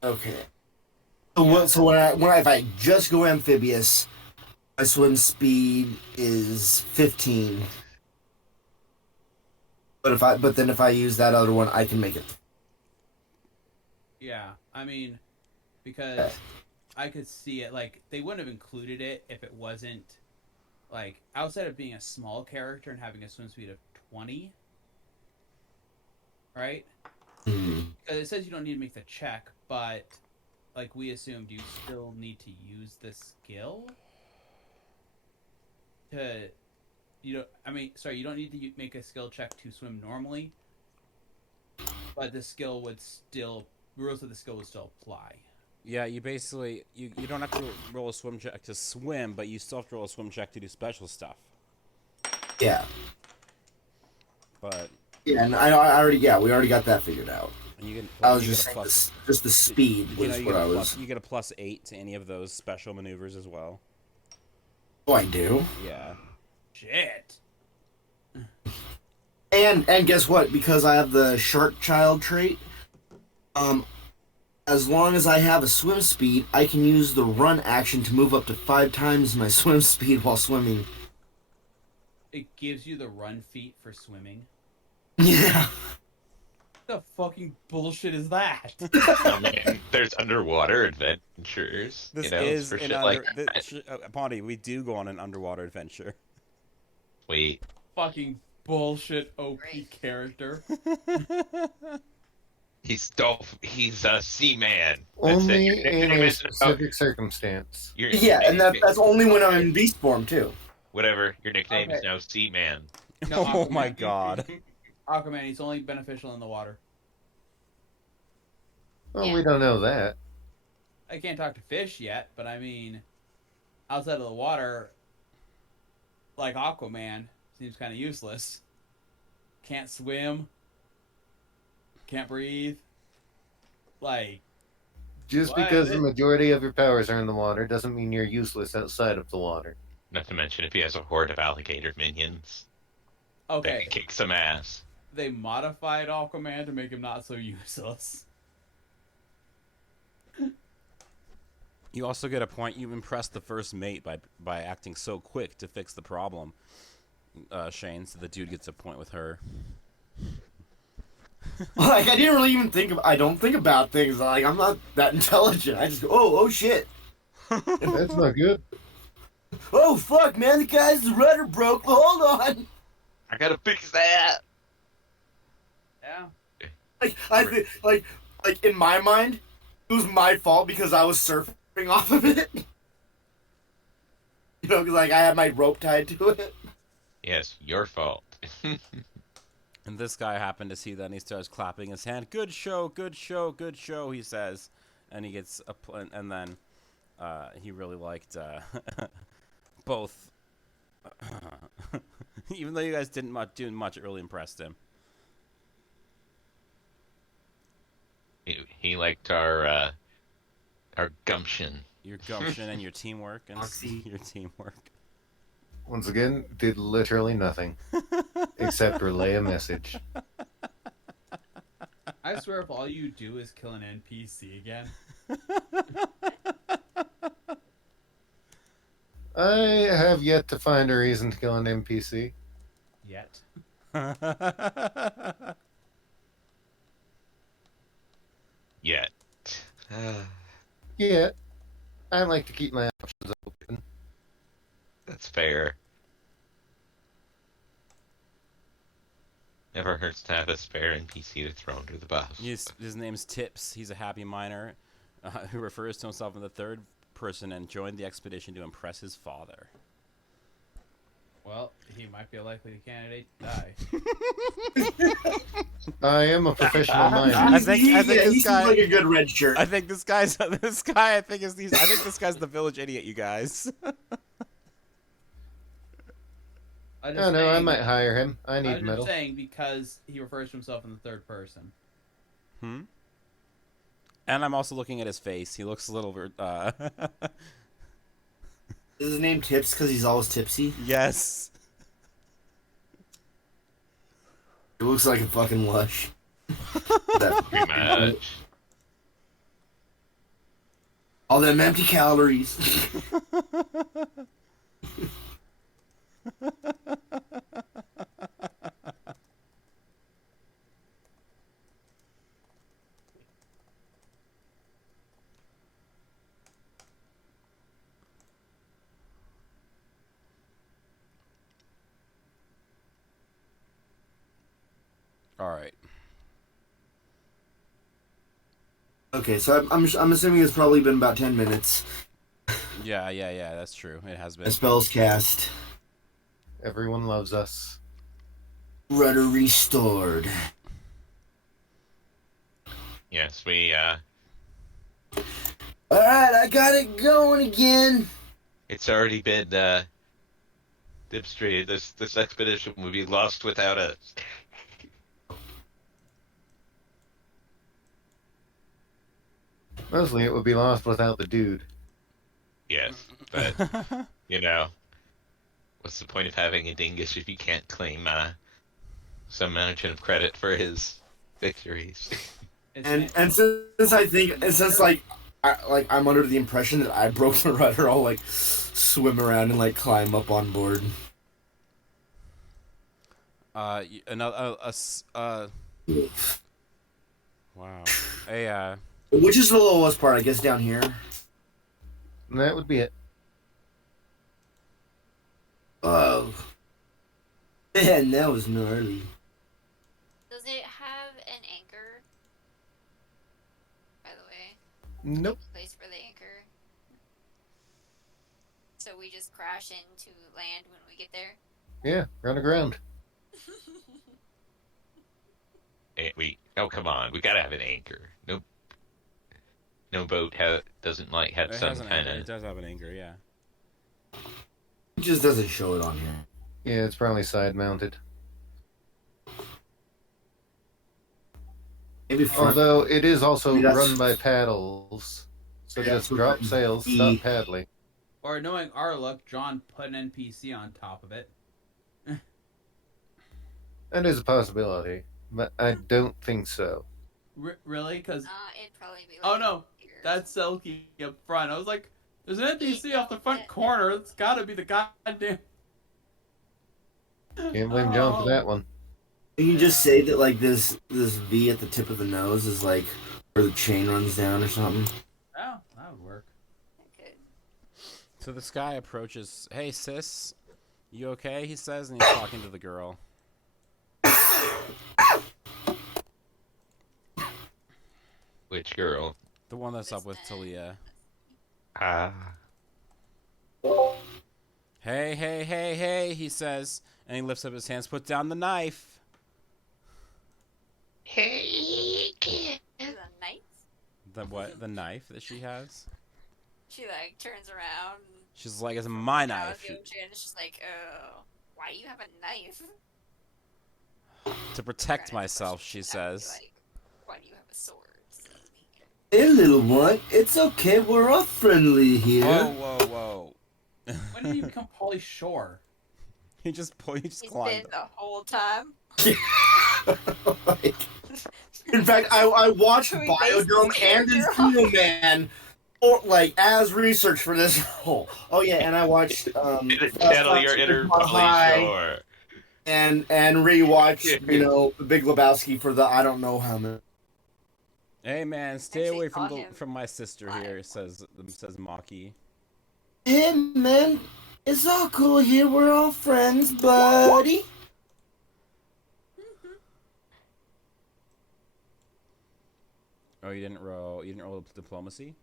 Okay. So if I just go amphibious, my swim speed is 15. But then if I use that other one, I can make it. Yeah, I mean, because I could see it, like, they wouldn't have included it if it wasn't, like, outside of being a small character and having a swim speed of 20, right? Hmm. Because it says you don't need to make the check, but, like, we assumed you still need to use the skill to, you don't need to make a skill check to swim normally, but the skill would still, rules of the skill would still apply. Yeah, you basically you don't have to roll a swim check to swim, but you still have to roll a swim check to do special stuff. Yeah. But Yeah, and we already got that figured out. and you can I was you just get a saying plus, just the speed you was know, what I was. you get a +8 to any of those special maneuvers as well. Oh, I do. Yeah. Shit. And guess what? Because I have the shark child trait, as long as I have a swim speed, I can use the run action to move up to 5 times my swim speed while swimming. It gives you the run feat for swimming. Yeah. What the fucking bullshit is that? I mean, there's underwater adventures. This for is shit an like under that. Pondy, we do go on an underwater adventure. Wait, Fucking bullshit OP Great. character. he's a seaman. That's Only it. Your in nickname a is specific circumstance. Yeah, and that's only when I'm in beast form too. whatever. Your nickname is Okay. now Seaman. No, Oh my Aquaman. god. Aquaman, he's only beneficial in the water. Well, Yeah. we don't know that. I can't talk to fish yet, but I mean, outside of the water, like Aquaman, seems kind of useless. Can't swim. Can't breathe. Like, Just Why because is the it- majority of your powers are in the water doesn't mean you're useless outside of the water. Not to mention if he has a horde of alligator minions, they okay, can kick some ass. they modified Aquaman to make him not so useless. You also get a point. You impressed the first mate by acting so quick to fix the problem, Shane. So the dude gets a point with her. Like I didn't really even I don't think about things. Like I'm not that intelligent. I just go, oh shit. That's not good. Oh fuck, man, the guy's rudder broke. Hold on. I gotta fix that. Yeah. Like I think, like in my mind, it was my fault because I was surfing off of it. You know, because like I had my rope tied to it. Yes, your fault. And this guy happened to see that, and he starts clapping his hand. Good show, good show, good show, he says. And he gets and then he really liked both. Even though you guys didn't do much, it really impressed him. He liked our gumption. Your gumption and your teamwork and Moxie. your teamwork. Once again, did literally nothing except relay a message. I swear if all you do is kill an NPC again. I have yet to find a reason to kill an NPC. Yet. Yet. Yet, I like to keep my options open. That's fair. Never hurts to have a spare NPC to throw under the bus. His name's Tips. He's a happy miner who refers to himself in the third person and joined the expedition to impress his father. Well, he might be a likely candidate to die. I am a professional miner. I think he this seems guy- like a good red shirt. I think this guy's this guy. I think this guy's the village idiot. You guys. I'm Oh just no, I saying, might hire him. I I'm need just metal. saying because he refers to himself in the third person. Hmm. And I'm also looking at his face. He looks a little weird. Is his name Tips because he's always tipsy? Yes. It looks like a fucking lush. Pretty much. All them empty calories. All right. Okay, so I'm assuming it's probably been about 10 minutes. Yeah. That's true. It has A been. spell's cast. Everyone loves us. Rudder restored. Yes, we Alright, I got it going again. it's already been dipstreamed. This expedition would be lost without us. Mostly it would be lost without the dude. Yes, but what's the point of having a dingus if you can't claim some margin of credit for his victories? And since I think since I'm under the impression that I broke the rudder, I'll like swim around and like climb up on board. Another wow. Which is the lowest part, I guess, down here. And that would be it. Oh. Man, that was gnarly. Does it have an anchor? By the way, Nope. place for the anchor. So we just crash into land when we get there. Yeah, run aground. Oh, come on, we gotta have an anchor. No boat doesn't have It some has an kind anchor. It of. does have an anchor. Yeah. It just doesn't show it on here. Yeah, it's probably side mounted. Maybe front. Although it is also Maybe that's- run by paddles. So Yeah, just so drop that- sails, stop paddling. Or knowing our luck, John put an NPC on top of it. That is a possibility, but I don't think so. Really? Because It'd probably be like. oh no, here. that's Selkie up front. I was like, there's an NPC Yeah, off the front that- corner. It's got to be the goddamn. Can't blame John for that one. You can just say that like this V at the tip of the nose is like where the chain runs down or something. Oh, that would work. Good. So this guy approaches. Hey, sis, you okay? He says, and he's talking to the girl. Which girl? The one that's up with Talia. Hey, he says, and he lifts up his hands. Put down the knife. Hey, kid. Is a knife? The what? The knife that she has? She like turns around. She's like, it's my Out knife. of the ocean. It's just like, why do you have a knife? To protect myself, she says. Like, why do you have a sword? Hey, little one, it's okay. We're all friendly here. Whoa. When did he become Pauly Shore? He just He's climbed. been the whole time. Like, in fact, I watched We Biodome basically and Encino Man, or like as research for this role. Oh yeah, and I watched Channel your inner High, Polly Shore. and rewatched The Big Lebowski for the I don't know how many. Hey man, stay Actually away caught him from my sister live. here, says Maki. Hey man, it's all cool here. We're all friends, buddy. Oh, you didn't roll diplomacy?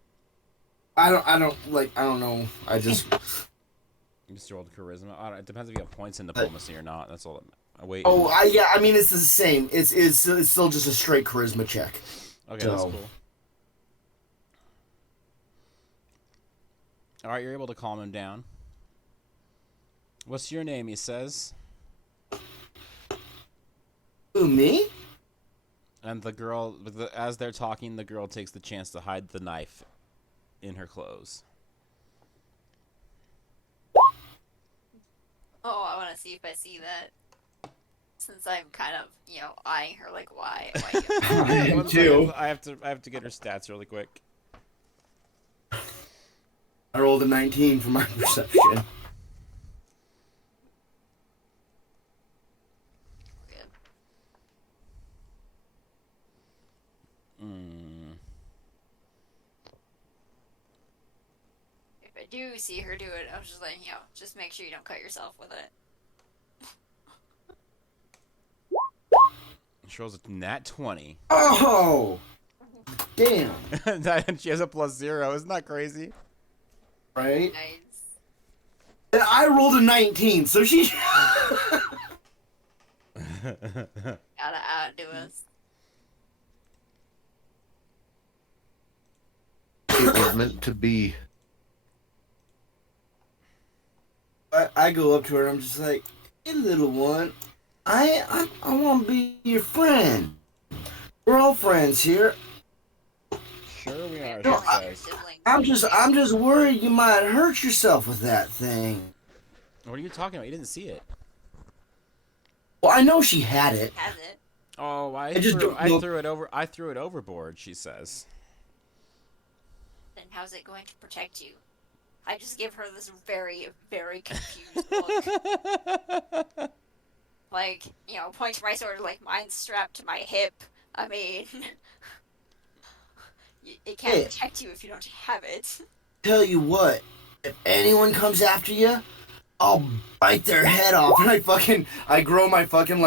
I don't know. I just You just rolled charisma. I don't, it depends if you have points in diplomacy or not. That's all. Wait. yeah. I mean, it's the same. It's still just a straight charisma check. Okay, so. that's cool. All right, you're able to calm him down. What's your name? He says. Who, me? And the girl, as they're talking, the girl takes the chance to hide the knife in her clothes. Oh, I want to see if I see that. Since I'm kind of, eyeing her like, why? I am One too. second, I have to get her stats really quick. I rolled a 19 for my perception. Good. If I do see her do it, I'm just like, just make sure you don't cut yourself with it. She rolls a nat 20. Oh! Damn. And she has a +0. Isn't that crazy? Right? Nice. And I rolled a 19, so she... Gotta outdo us. It was meant to be. I go up to her and I'm just like, hey, little one, I want to be your friend. We're all friends here. Sure we are, No, she says. I'm just worried you might hurt yourself with that thing. What are you talking about? You didn't see it. Well, I know she had it. Has it? Oh, I just don't know. I threw it overboard, she says. Then how's it going to protect you? I just give her this very, very confused look. Like, point to my sword like mine's strapped to my hip. I mean, it can't protect you if you don't have it. Tell you what, if anyone comes after you, I'll bite their head off. And I grow my fucking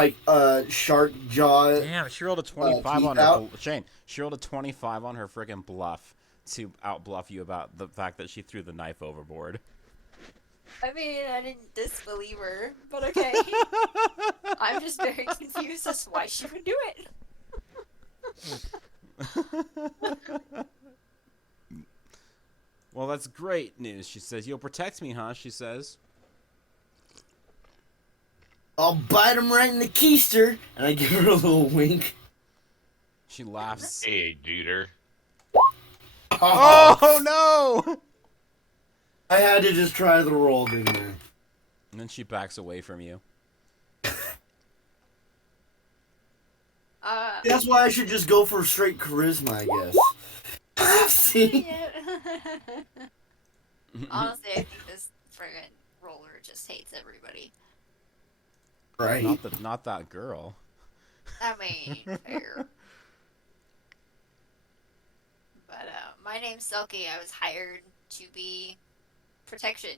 shark jaw. Damn, she rolled a 25 on her Shane. She rolled a 25 on her freaking bluff to outbluff you about the fact that she threw the knife overboard. I mean, I didn't disbelieve her, but okay. I'm just very confused as to why she would do it. Well, that's great news, she says. You'll protect me, huh? She says. I'll bite him right in the keister. And I give her a little wink. She laughs. Hey, duder. Oh, no! I had to just try the roll, didn't I? And then she backs away from you. That's why I should just go for straight charisma, I guess. See? Honestly, I think this friggin' roller just hates everybody. Right. Not that girl. I mean, fair. But my name's Selkie. I was hired to be protection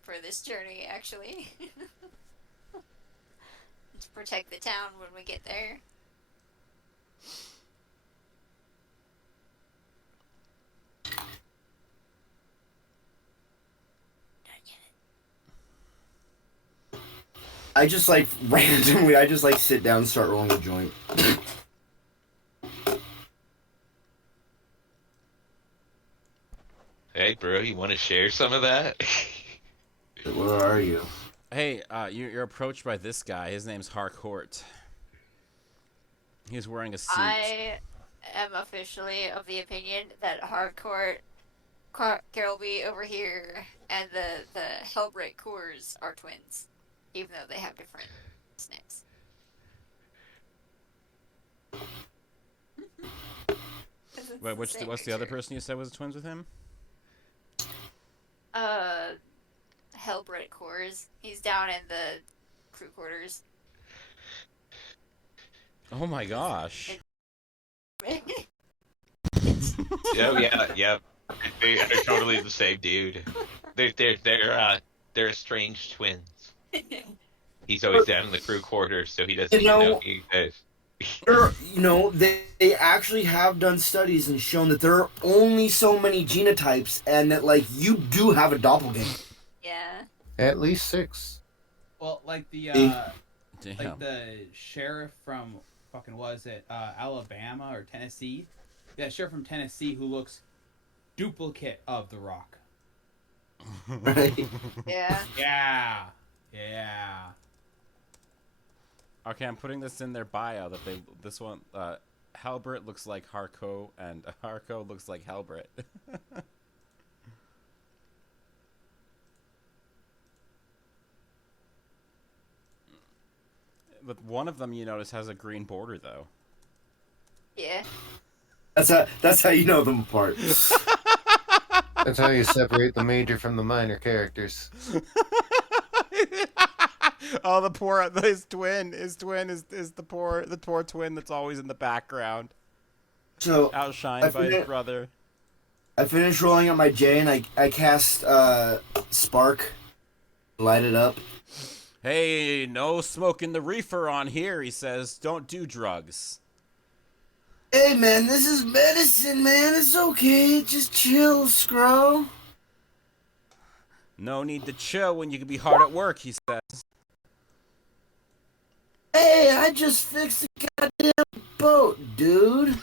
for this journey, actually. To protect the town when we get there. I just randomly, sit down and start rolling a joint. Hey, bro, you want to share some of that? Where are you? Hey, you're approached by this guy. His name's Harcourt. He's wearing a suit. I am officially of the opinion that Hardcourt, Carolby over here, and the Hellbright Coors are twins, even though they have different snips. Wait, what's the other person you said was twins with him? Hellbright Coors. He's down in the crew quarters. Oh my gosh. Oh, yeah. They're totally the same dude. They're estranged twins. He's always down in the crew quarters, so he doesn't even know he exists. They actually have done studies and shown that there are only so many genotypes, and that you do have a doppelganger. Yeah. At least 6. Well, like the Damn. sheriff from fucking Alabama or Tennessee? Yeah, sheriff from Tennessee who looks duplicate of The Rock. Right? Yeah. Yeah. Yeah. Okay, I'm putting this in their bio that this one Halbert looks like Harco and Harco looks like Halbert. But one of them, you notice, has a green border though. Yeah. That's how you know them apart. That's how you separate the major from the minor characters. Oh, his twin is the poor twin that's always in the background, So outshined by his brother. I finished rolling up my J and I cast Spark, light it up. Hey, no smoking the reefer on here, he says. Don't do drugs. Hey man, this is medicine, man. It's okay. Just chill, Scro. No need to chill when you can be hard at work, he says. Hey, I just fixed the goddamn boat, dude.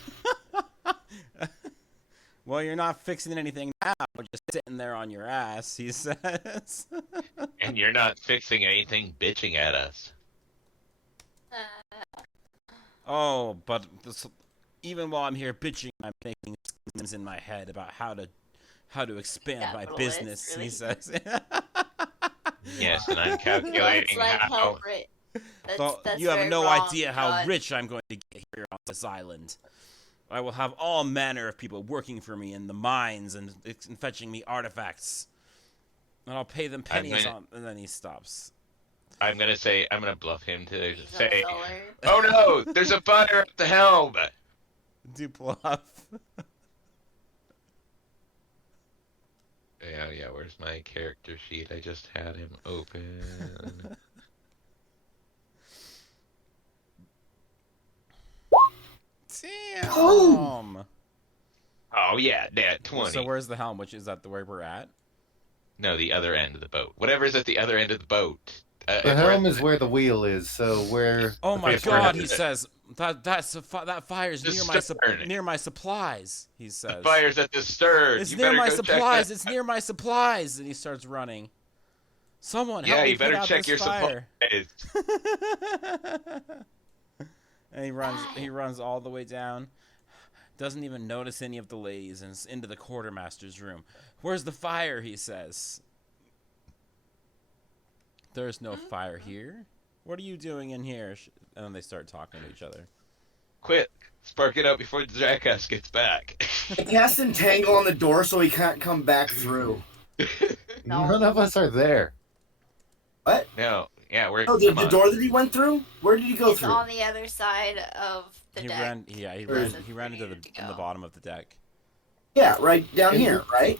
Well, you're not fixing anything now, just sitting there on your ass, he says. And you're not fixing anything bitching at us. Oh, but even while I'm here bitching, I'm making schemes in my head about how to expand my business, really? He says. Yes, and I'm Looks calculating like how. That's You have very no wrong, idea how God. rich I'm going to get here on this island. I will have all manner of people working for me in the mines and fetching me artifacts. And I'll pay them pennies on... And then he stops. I'm gonna bluff him to He's say, a solar. "Oh no, there's a fire at the helm." Do bluff. Yeah, where's my character sheet? I just had him open. Damn. Oh yeah, Nat 20. So where's the helm? Which is that where we're at? No, the other end of the boat. Whatever's at the other end of the boat. The helm is where the wheel is, so where... Oh my Okay, God, he says. That fire's The near my supplies, he says. The fire's at the stern. It's You near better my go supplies. check It's near my supplies. And he starts running. Someone Yeah, help me you better put out check this your fire. supplies. And he runs all the way down. Doesn't even notice any of the ladies and is into the quartermaster's room. Where's the fire, he says. There's no fire here. What are you doing in here? And then they start talking to each other. Quit. Spark it up before the jackass gets back. I cast Entangle on the door so he can't come back through. None of us are there. What? No. Yeah, we're... Oh, the door that he went through? Where did he go It's through? on the other side of the deck. He ran into the bottom of the deck. Yeah, right down here, right?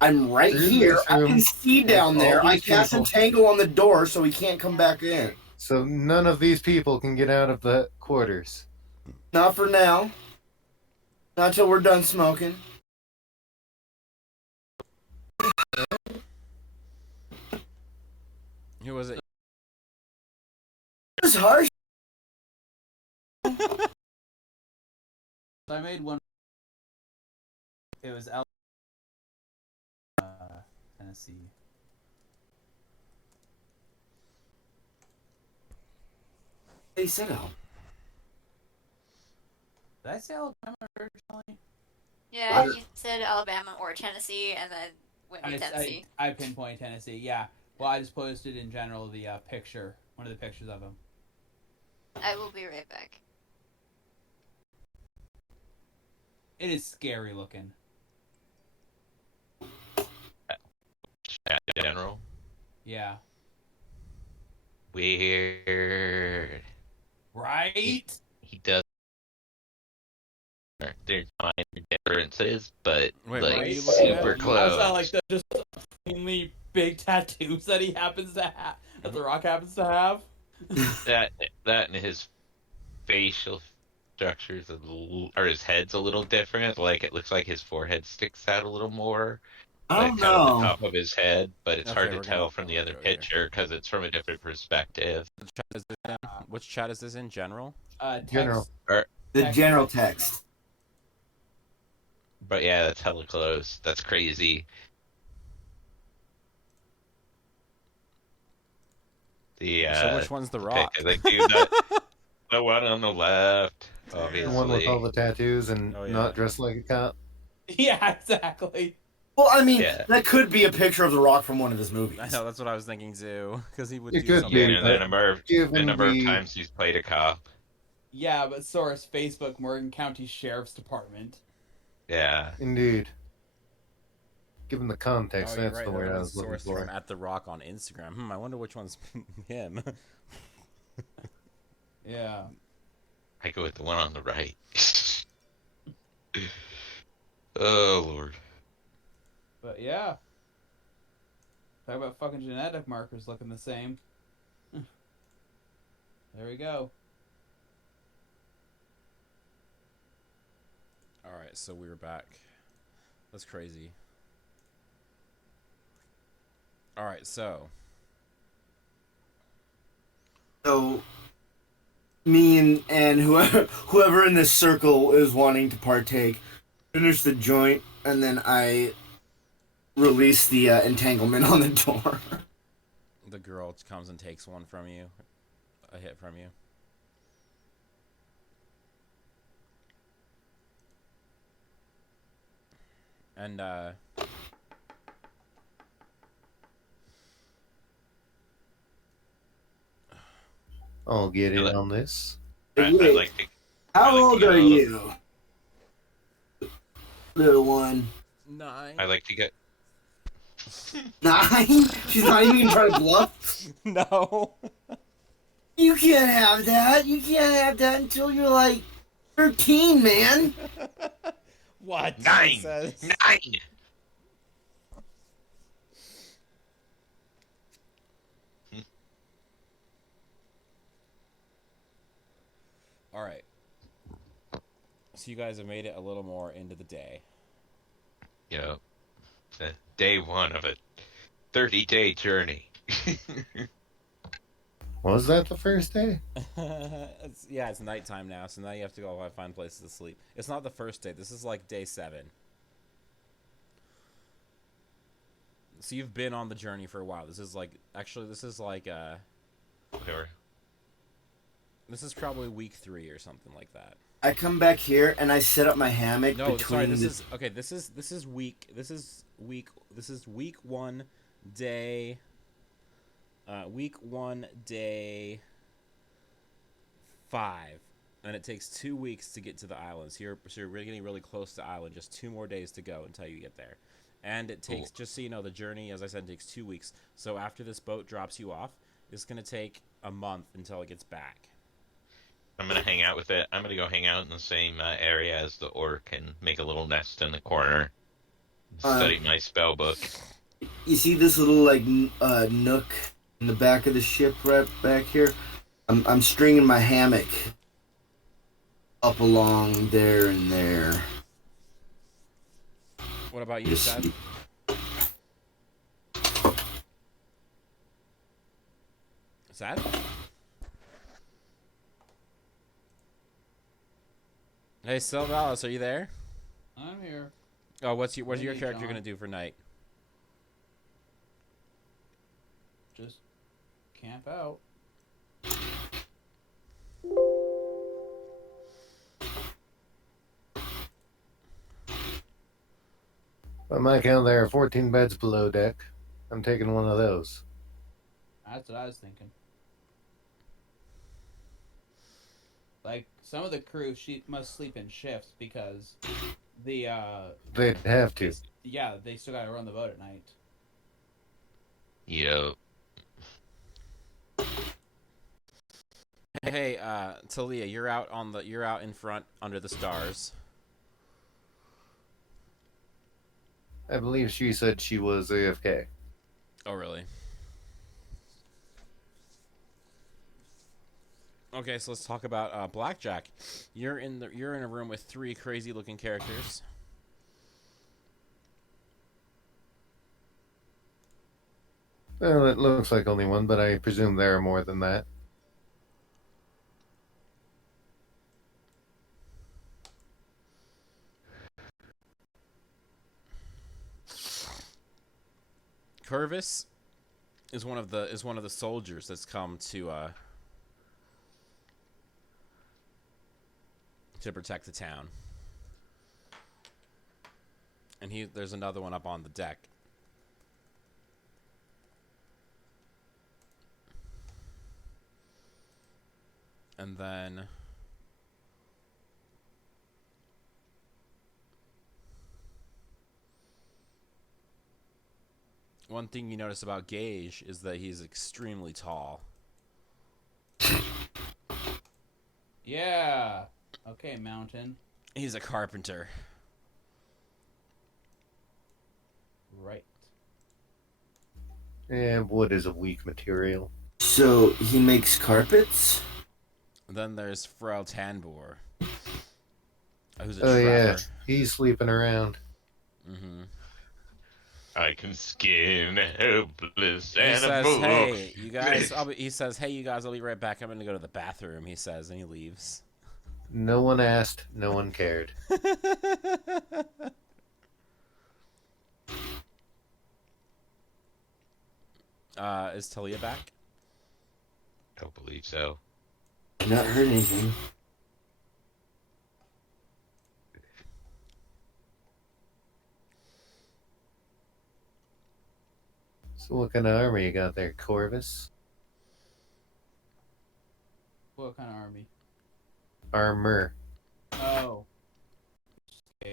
I'm right here. I can see down there. I cast Entangle on the door so he can't come back in. So none of these people can get out of the quarters. Not for now. Not till we're done smoking. Who was it? It was harsh. So I made one. It was Tennessee. They said oh. Did I say Alabama originally? Yeah, you said Alabama or Tennessee, and then went with Tennessee. I pinpointed Tennessee. Yeah. Well, I just posted in general the picture, one of the pictures of him. I will be right back. It is scary looking. General. Yeah. Weird. Right? He does. There's minor differences, but Wait, like what are you looking at? super close. Also, like the just extremely big tattoos that he happens to have, that The Rock happens to have. that and his facial structures or his head's a little different. Like it looks like his forehead sticks out a little more. I Like don't kind of the know. top of his head, but it's Okay, hard to we're tell gonna- from the other go here. picture because it's from a different perspective. Which chat is this in? General? Text, General. The general text. But yeah, that's hella close. That's crazy. The So which one's the pick. Rock? I think dude, the one on the left, The one with all obviously. the tattoos and Oh, yeah. not dressed like a cop. Yeah, exactly. Well, I mean, Yeah. that could be a picture of The Rock from one of his movies. I know, that's what I was thinking too. Because he would It do could something Yeah, be, like and the that. number of the times he's played a cop. Yeah, but source Facebook, Morgan County Sheriff's Department. Yeah. indeed. Given the context, Oh, you're that's right. the The word I one's was looking sourced from for. at The Rock on Instagram. I wonder which one's him. Yeah. I go with the one on the right. Oh Lord. But yeah. Talk about fucking genetic markers looking the same. There we go. All right, so we were back. That's crazy. All right, so So, me and whoever in this circle is wanting to partake, finish the joint, and then I release the entanglement on the door. the girl comes and takes one from you, a hit from you. And I'll get in on this. I Wait, like to. how I like to old get are a little- you, little one? 9. I like to get. 9? She's not even trying to bluff. No. You can't have that. You can't have that until you're like 13, man. What? 9! It says. 9! All right. So you guys have made it a little more into the day. You know, the day one of a 30-day journey. Was that the first day? It's nighttime now, so now you have to go find places to sleep. It's not the first day. This is like day 7. So you've been on the journey for a while. This is like Whatever. this is probably week 3 or something like that. I come back here and I set up my hammock No, sorry. between This is week 1 day. Week 1 day 5, and it takes 2 weeks to get to the island. So you're really getting really close to the island. Just 2 more days to go until you get there. And it takes, just so you know, the journey, as I said, takes 2 weeks. So after this boat drops you off, it's gonna take a month until it gets back. I'm gonna hang out with it. I'm gonna go hang out in the same area as the orc and make a little nest in the corner. Study my spell book. You see this little like nook in the back of the ship right back here? I'm stringing my hammock up along there and there. What about you, Just Seth? sleep. Seth? Hey, Sylvalis, are you there? I'm here. Oh, what's your Hey, character John. gonna do for night? Just camp out. By my count, there are 14 beds below deck. I'm taking one of those. That's what I was thinking. Like, some of the crew must sleep in shifts because the They'd have to. they still gotta run the boat at night. Yep. Hey, Talia, you're out in front under the stars. I believe she said she was AFK. Oh, really? Okay, so let's talk about Blackjack. You're in a room with 3 crazy-looking characters. Well, it looks like only one, but I presume there are more than that. Curvis, is one of the soldiers that's come to protect the town. And there's another one up on the deck. And then one thing you notice about Gage is that he's extremely tall. Yeah. Okay, Mountain. He's a carpenter. Right. And wood is a weak material. So he makes carpets? And then there's Frau Tanbor, who's a Oh trapper. yeah, he's sleeping around. Mm-hmm. I can skin helpless He says, animals. "Hey, you guys." He says, "Hey, you guys. I'll be right back. I'm gonna go to the bathroom." He says, and he leaves. No one asked, no one cared. Is Talia back? Don't believe so. I've not heard anything. So what kind of armor you got there, Corvus? What kind of army? Armor. Oh. Yeah.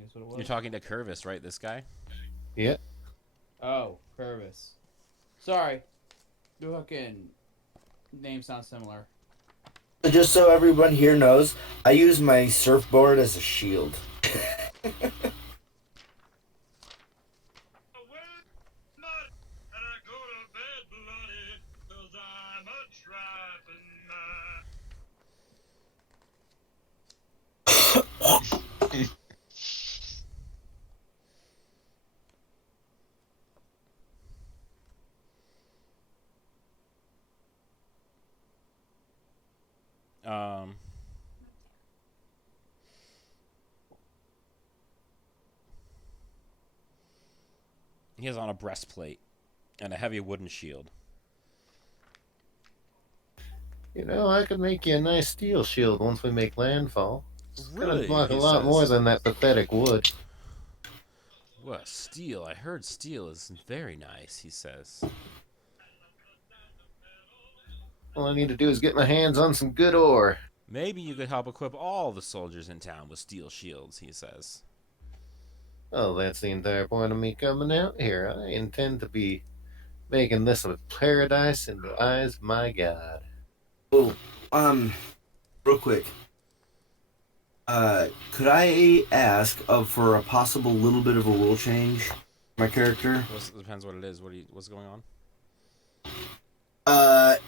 That's what it was? You're talking to Curvis, right? This guy? Yeah. Oh, Curvis. Sorry. The fucking name sounds similar. Just so everyone here knows, I use my surfboard as a shield. He has on a breastplate and a heavy wooden shield. You know, I could make you a nice steel shield once we make landfall. It's Really? gonna block a He lot says. more than that pathetic wood. What, steel? I heard steel is very nice, he says. All I need to do is get my hands on some good ore. Maybe you could help equip all the soldiers in town with steel shields, he says. Oh, that's the entire point of me coming out here. I intend to be making this a paradise in the eyes of my God. Oh, real quick. Could I ask for a possible little bit of a rule change for my character? Depends what it is. What's going on?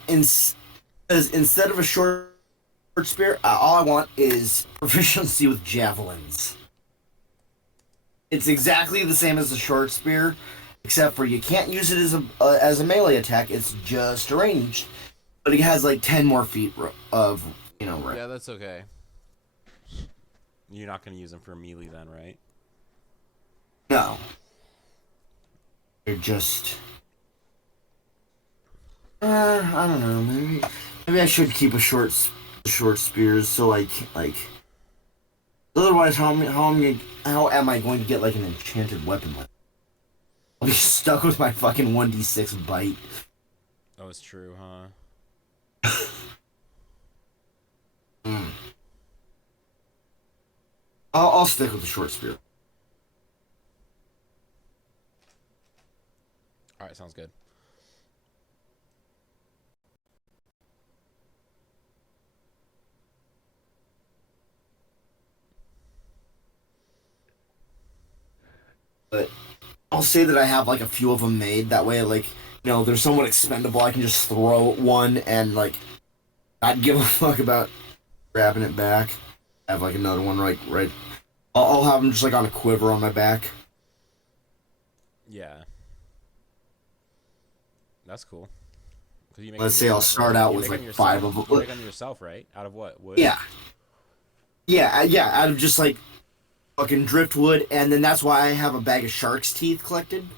Instead of a short spear, all I want is proficiency with javelins. It's exactly the same as the short spear, except for you can't use it as a melee attack. It's just ranged, but it has like 10 more feet of range. Yeah, that's okay. You're not going to use them for melee then, right? No. They're just. I don't know. Maybe I should keep a short spears so otherwise how am I going to get like an enchanted weapon? I'll be stuck with my fucking 1d6 bite. Oh, it's true, huh? I'll stick with the short spear. Alright, sounds good. But I'll say that I have like a few of them made. That way, they're somewhat expendable. I can just throw one and not give a fuck about grabbing it back. I have like another one right. I'll have them just like on a quiver on my back. Yeah. That's cool. You make Let's them say I'll yourself, start right? out You with make like them 5 yourself- of You them. make them yourself, right? Out of what? Wood? Yeah. Out of just like fucking driftwood, and then that's why I have a bag of shark's teeth collected.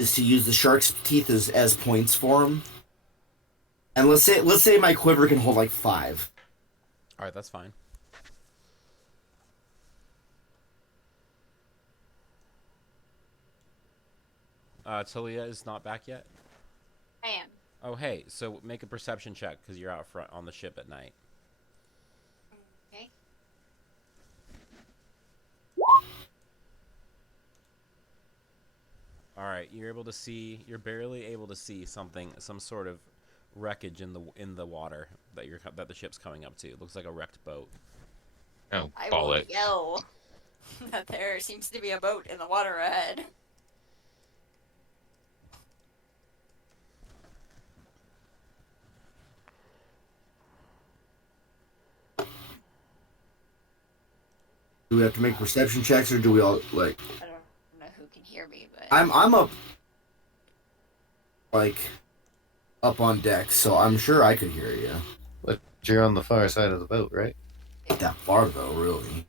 is to use the shark's teeth as points for him. And let's say my quiver can hold like 5. All right, that's fine. Talia is not back yet. I am. Oh, hey. So make a perception check because you're out front on the ship at night. Okay. All right, you're barely able to see some sort of wreckage in the water that the ship's coming up to. It looks like a wrecked boat. Oh, I will bollocks. yell that there seems to be a boat in the water ahead. Do we have to make perception checks, or do we all like? I don't know who can hear me, but I'm up, like, up on deck, so I'm sure I could hear you. But you're on the far side of the boat, right? Not that far though, really.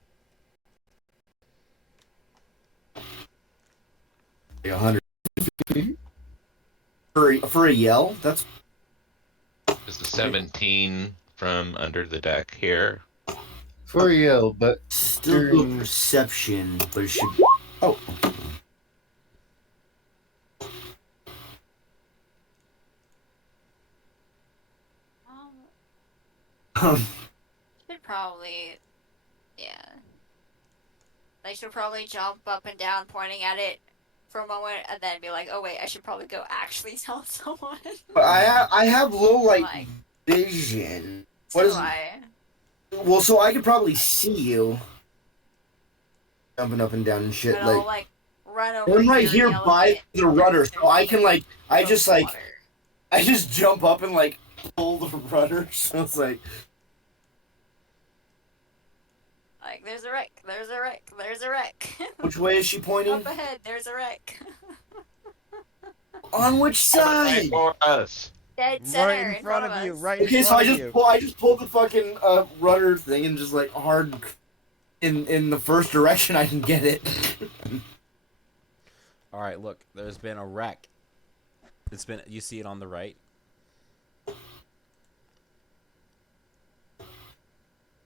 Like 100 for a yell. That's Is the 17 from under the deck here? For a yell, but still good perception, but it should. Oh. should probably, yeah. They should probably jump up and down, pointing at it for a moment, and then be like, "Oh wait, I should probably go actually tell someone." But I have low Like, vision. so What is? I. Well, so I could probably see you jumping up and down and shit. But I'll like run over. I'm right here here by the rudder, so I can I just jump up and like pull the rudder. So it's like there's a wreck, there's a wreck, there's a wreck. which way is she pointing? Up ahead, there's a wreck. On which side? For us. Dead center Right in front of us. you. Right. Okay, in so front I of just you. pulled the fucking rudder thing and just like hard in the first direction I can get it. All right, look. There's been a wreck. You see it on the right.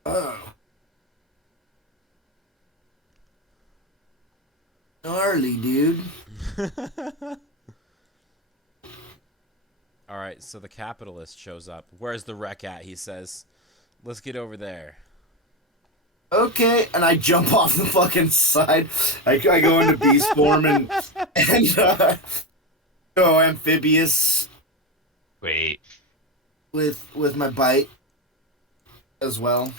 Oh. Gnarly, dude. All right, so the capitalist shows up. Where's the wreck at? He says, "Let's get over there." Okay, and I jump off the fucking side. I go into beast form and go amphibious Wait. with my bite as well,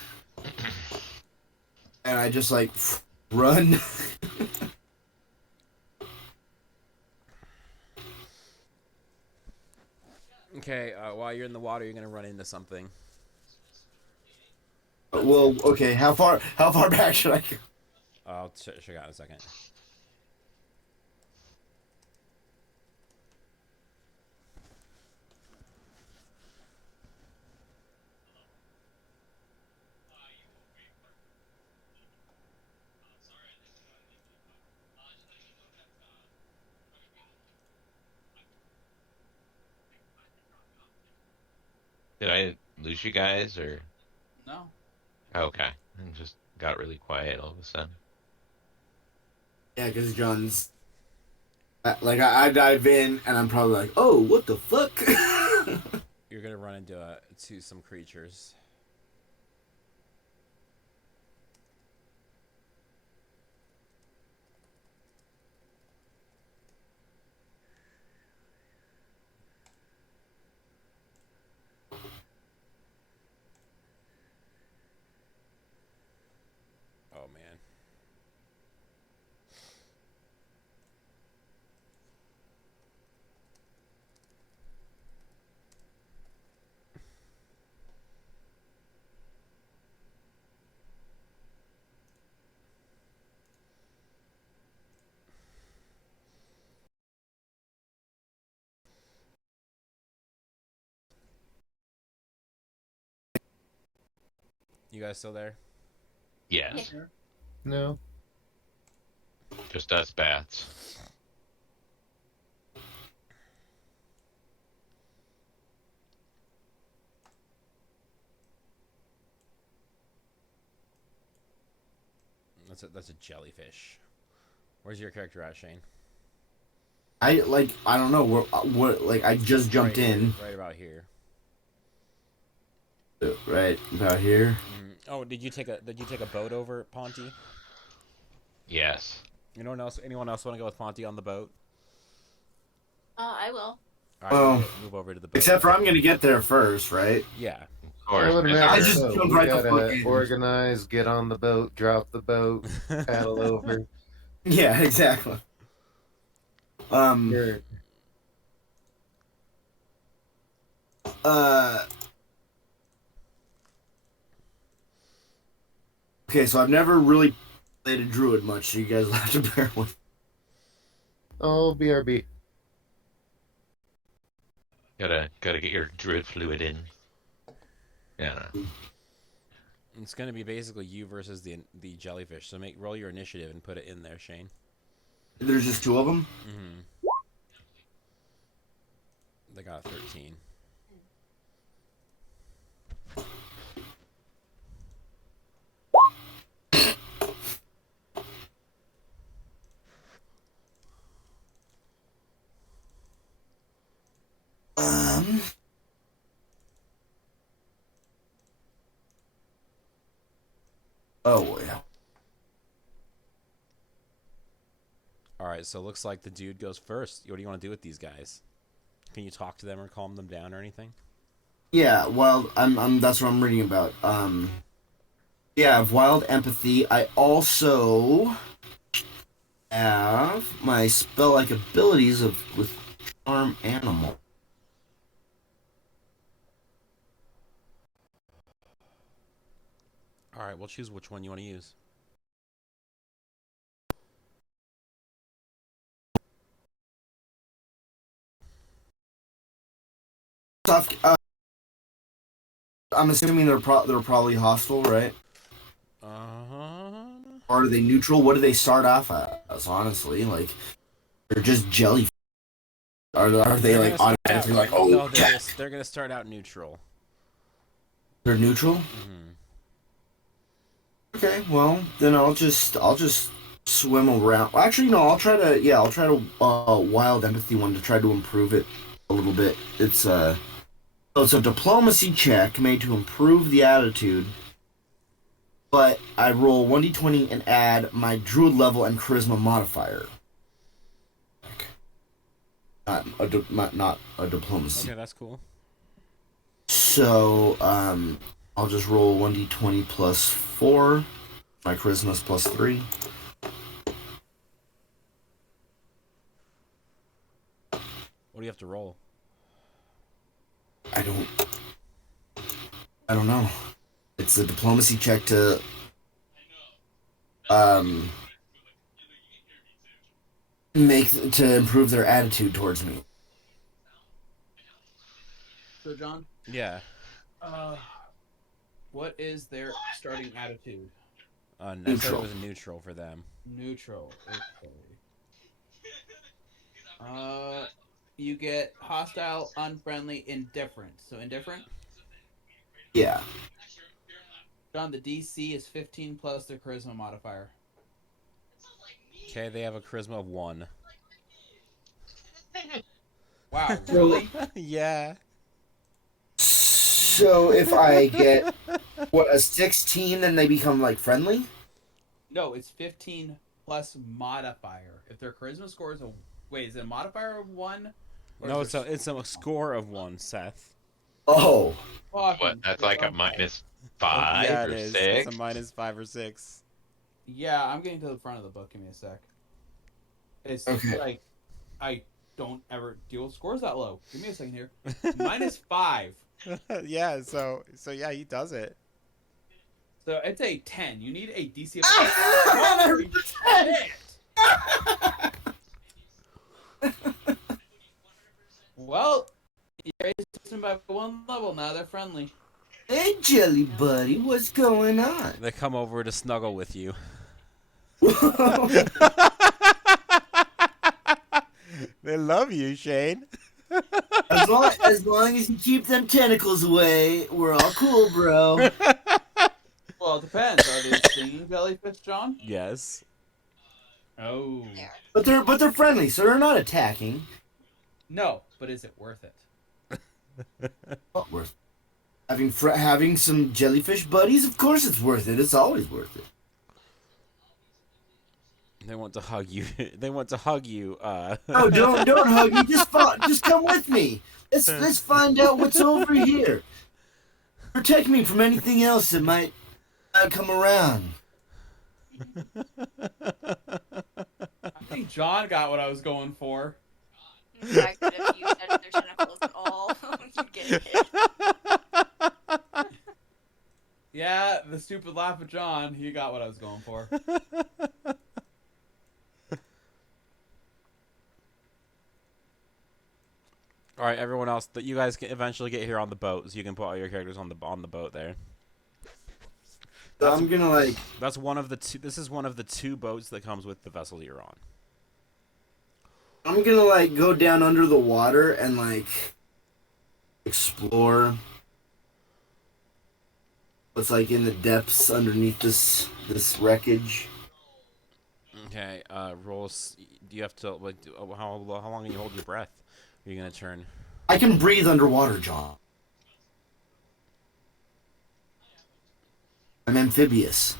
and I just like run. Okay, while you're in the water, you're gonna run into something. Well, okay, how far back should I go? I'll check out in a second. Did I lose you guys, or? No. Okay. And just got really quiet all of a sudden. Yeah, because John's I dive in and I'm probably like, oh, what the fuck? You're gonna run into some creatures. Oh man. You guys still there? Yes. No. Just us bats. That's a jellyfish. Where's your character at, Shane? I don't know what like I just jumped in Right about here. right about here. Oh, did you take a boat over, Ponty? Yes. Anyone else want to go with Ponty on the boat? I will. All right, Oh. move over to the boat. Except for I'm gonna get there first, right? Yeah. Of course. I would I imagine just so. jumped We right the fuck gotta in. organize, get on the boat, drop the boat, paddle over. Yeah, exactly. You're Okay, so I've never really played a druid much, so you guys will have to bear with. BRB. Gotta get your druid fluid in. Yeah. It's gonna be basically you versus the jellyfish. So roll your initiative and put it in there, Shane. There's just two of them. They got 13. Oh yeah. All right, so it looks like the dude goes first. What do you want to do with these guys? Can you talk to them or calm them down or anything? Yeah, well, I'm that's what I'm reading about. Yeah, I have wild empathy. I also have my spell-like abilities with charm animal. All right, we'll choose which one you want to use. Soft, I'm assuming they're probably hostile, right? Or are they neutral? What do they start off as? Honestly, like they're just jelly. Are they like automatically like no, they're gonna start out neutral. They're neutral. Okay, well then I'll just swim around. Actually, no, I'll try to wild empathy one to try to improve it a little bit. It's a diplomacy check made to improve the attitude. But I roll 1d20 and add my druid level and charisma modifier. Not a diplomacy. Okay, that's cool. So I'll just roll 1d20 plus 4. My charisma's plus 3. What do you have to roll? I don't know. It's a diplomacy check to improve their attitude towards me. So, John, Yeah. what is their starting attitude? Neutral. It was neutral for them. Neutral. Okay. You get hostile, unfriendly, indifferent. So indifferent? Yeah. John, the DC is 15 plus their charisma modifier. Okay, they have a charisma of 1. Wow, really? Yeah. So if I get a 16, then they become like friendly? No, it's 15 plus modifier. If their charisma score is is it a modifier of 1? No, it's a score of 1, Seth. Oh. What? That's like a minus 5 yeah, or it is. 6? It's a minus 5 or 6. Yeah, I'm getting to the front of the book. Give me a sec. It's okay. Like, I don't ever deal with scores that low. Give me a second here. Minus 5. Yeah, so yeah, he does it. So it's a 10. You need a DC of Holy Well, you raised them by 1 level. Now they're friendly. Hey, Jelly Buddy, what's going on? They come over to snuggle with you. They love you, Shane. As long as you keep them tentacles away, we're all cool, bro. Well, it depends. Are they stinging jellyfish, John? Yes. Oh. There. But they're friendly, so they're not attacking. No, but is it worth it? What worth? Having some jellyfish buddies, of course it's worth it. It's always worth it. They want to hug you. They want to hug you. No, don't hug me. Just come with me. Let's find out what's over here. Protect me from anything else that might come around. I think John got what I was going for. In fact, that if you touch their tentacles at all, you get hit. Yeah, the stupid laugh of John. He got what I was going for. All right, everyone else, that you guys can eventually get here on the boat, so you can put all your characters on the boat there. So I'm gonna That's one of the two. This is one of the two boats that comes with the vessel you're on. I'm gonna go down under the water and explore what's in the depths underneath this wreckage. Okay, rolls. Do you have to how long can you hold your breath? Are you gonna turn? I can breathe underwater, John. I'm amphibious.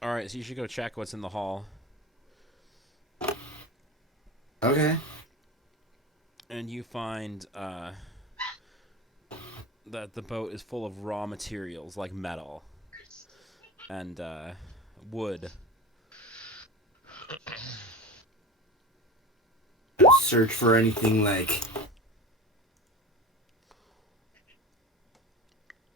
All right, so you should go check what's in the hall. Okay. And you find that the boat is full of raw materials like metal and wood. Search for anything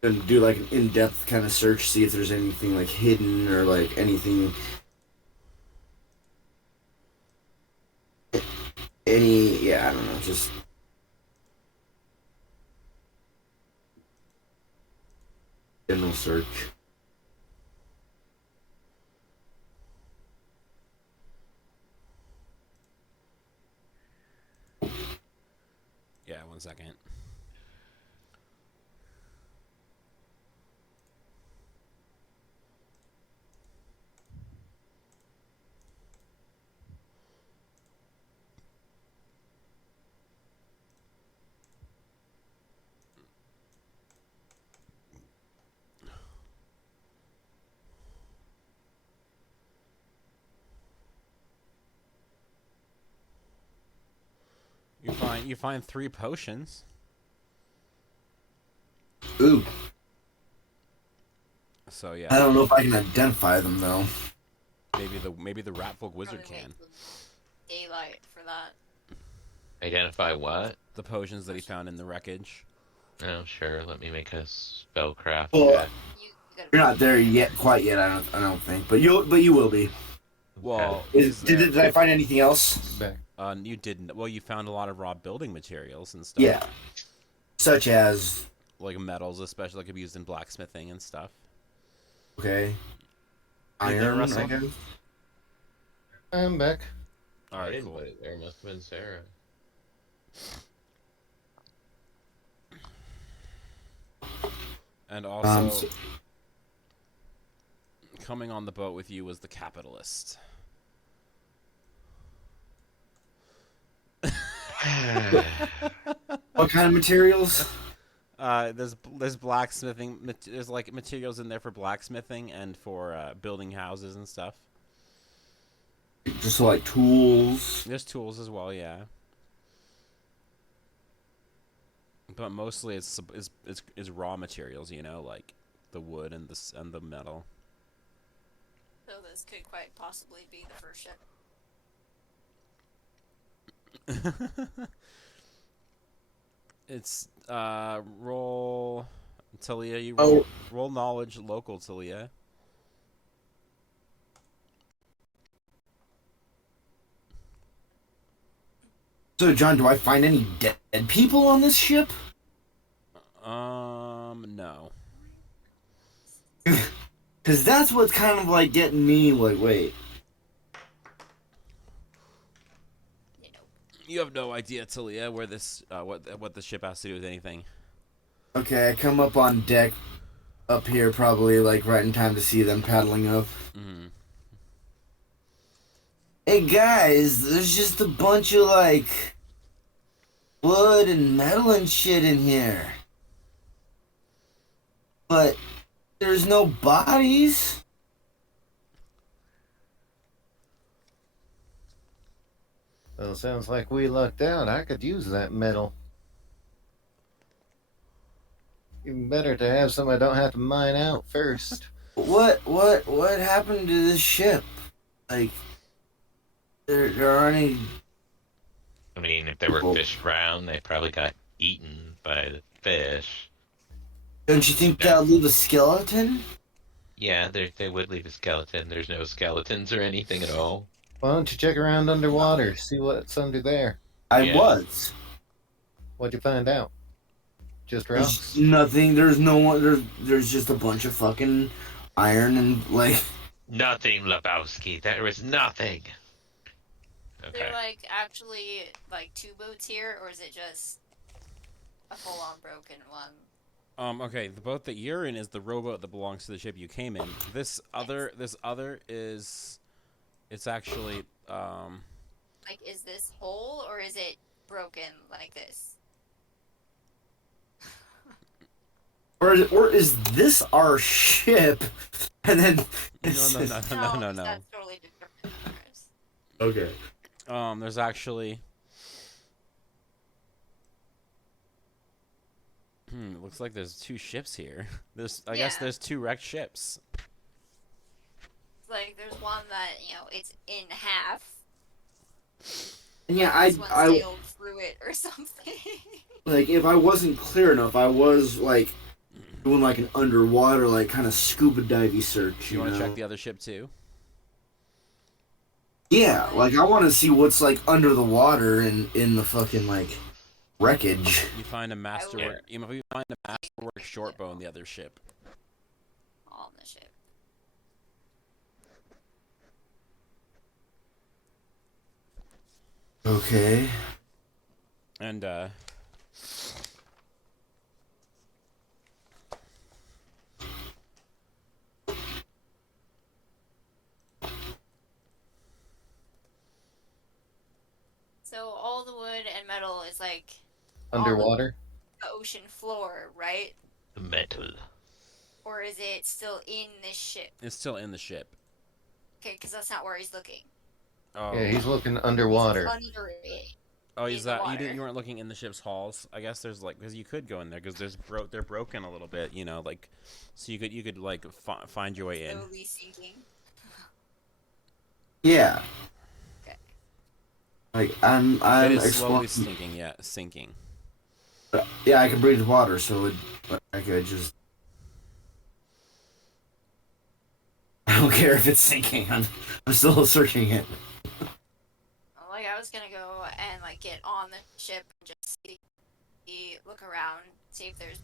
and do an in-depth kind of search, see if there's anything hidden or anything, I don't know, just general search. Yeah, 1 second. You find 3 potions. Ooh. So yeah. I don't know if I can identify them though. Maybe the Ratfolk wizard Probably can. wait till daylight for that. Identify what? The potions that he found in the wreckage. Oh, sure. Let me make a spellcraft Well, check. You gotta You're not there yet, quite yet. I don't think, but you will be. Well, Did I find anything else? Back. you didn't. Well, you found a lot of raw building materials and stuff. Yeah, such as Like metals, especially like used in blacksmithing and stuff. okay, You there, iron. Russell? I guess. I'm back. All I right, didn't cool. put it there. Must have been Sarah. And also, So- coming on the boat with you was the capitalist. what kind of materials? There's blacksmithing. There's like materials in there for blacksmithing and for building houses and stuff. Just tools. There's tools as well, yeah. But mostly it's raw materials, like the wood and the metal. So this could quite possibly be the first ship. It's roll Talia, you Oh. roll knowledge local, Talia. So, John, do I find any dead people on this ship? No. Because that's what's kind of getting me. Wait. You have no idea, Talia, where this what the ship has to do with anything. Okay, I come up on deck up here, probably like right in time to see them paddling up. Mm-hmm. Hey guys, there's just a bunch of like wood and metal and shit in here. But there's no bodies. Well, sounds like we lucked out. I could use that metal. Even better to have some I don't have to mine out first. What happened to this ship? Like there aren't any I mean, if they were people. fish around, they probably got eaten by the fish. Don't you think Yeah, that'll leave a skeleton? yeah, they would leave a skeleton. There's no skeletons or anything at all. Why don't you check around underwater, see what's under there? I Yeah, was. What'd you find out? Just There's rocks? nothing. There's no one. There's just a bunch of fucking iron and like. nothing, Lebowski. There was nothing. Is Okay. there like actually like two boats here, or is it just a full-on broken one? Okay, the boat that you're in is the rowboat that belongs to the ship you came in. This other is, it's actually, Like, is this whole or is it broken like this? Or is this our ship? And then no, it's no, no, just- no, no, no, 'cause no. that's totally different than ours. Okay. There's actually, it looks like there's two ships here. I guess Yeah. there's two wrecked ships. It's like there's one that it's in half. And yeah, This one sailed through it or something. like if I wasn't clear enough, I was like doing like an underwater like kind of scuba divey search. You You want to know? check the other ship too? Yeah, like I want to see what's like under the water and in the fucking like wreckage. You find a masterwork. would- You find a masterwork shortbow in the other ship. On the ship. Okay. And So all the wood and metal is like on Underwater? the ocean floor, right? The metal. Or is it still in this ship? it's still in the ship. Okay, because that's not where he's looking. Oh, Yeah, he's looking He's underwater. under it. oh, in is the that water. you weren't looking in the ship's halls? I guess there's like because you could go in there because they're broken a little bit, like so you could like find your way in. Slowly sinking. Yeah. Okay. Like I'm It is slowly exploring. sinking. Yeah, I can breathe water, so I could just. I don't care if it's sinking. I'm still searching it. Like I was gonna go and like get on the ship and just look around, see if there's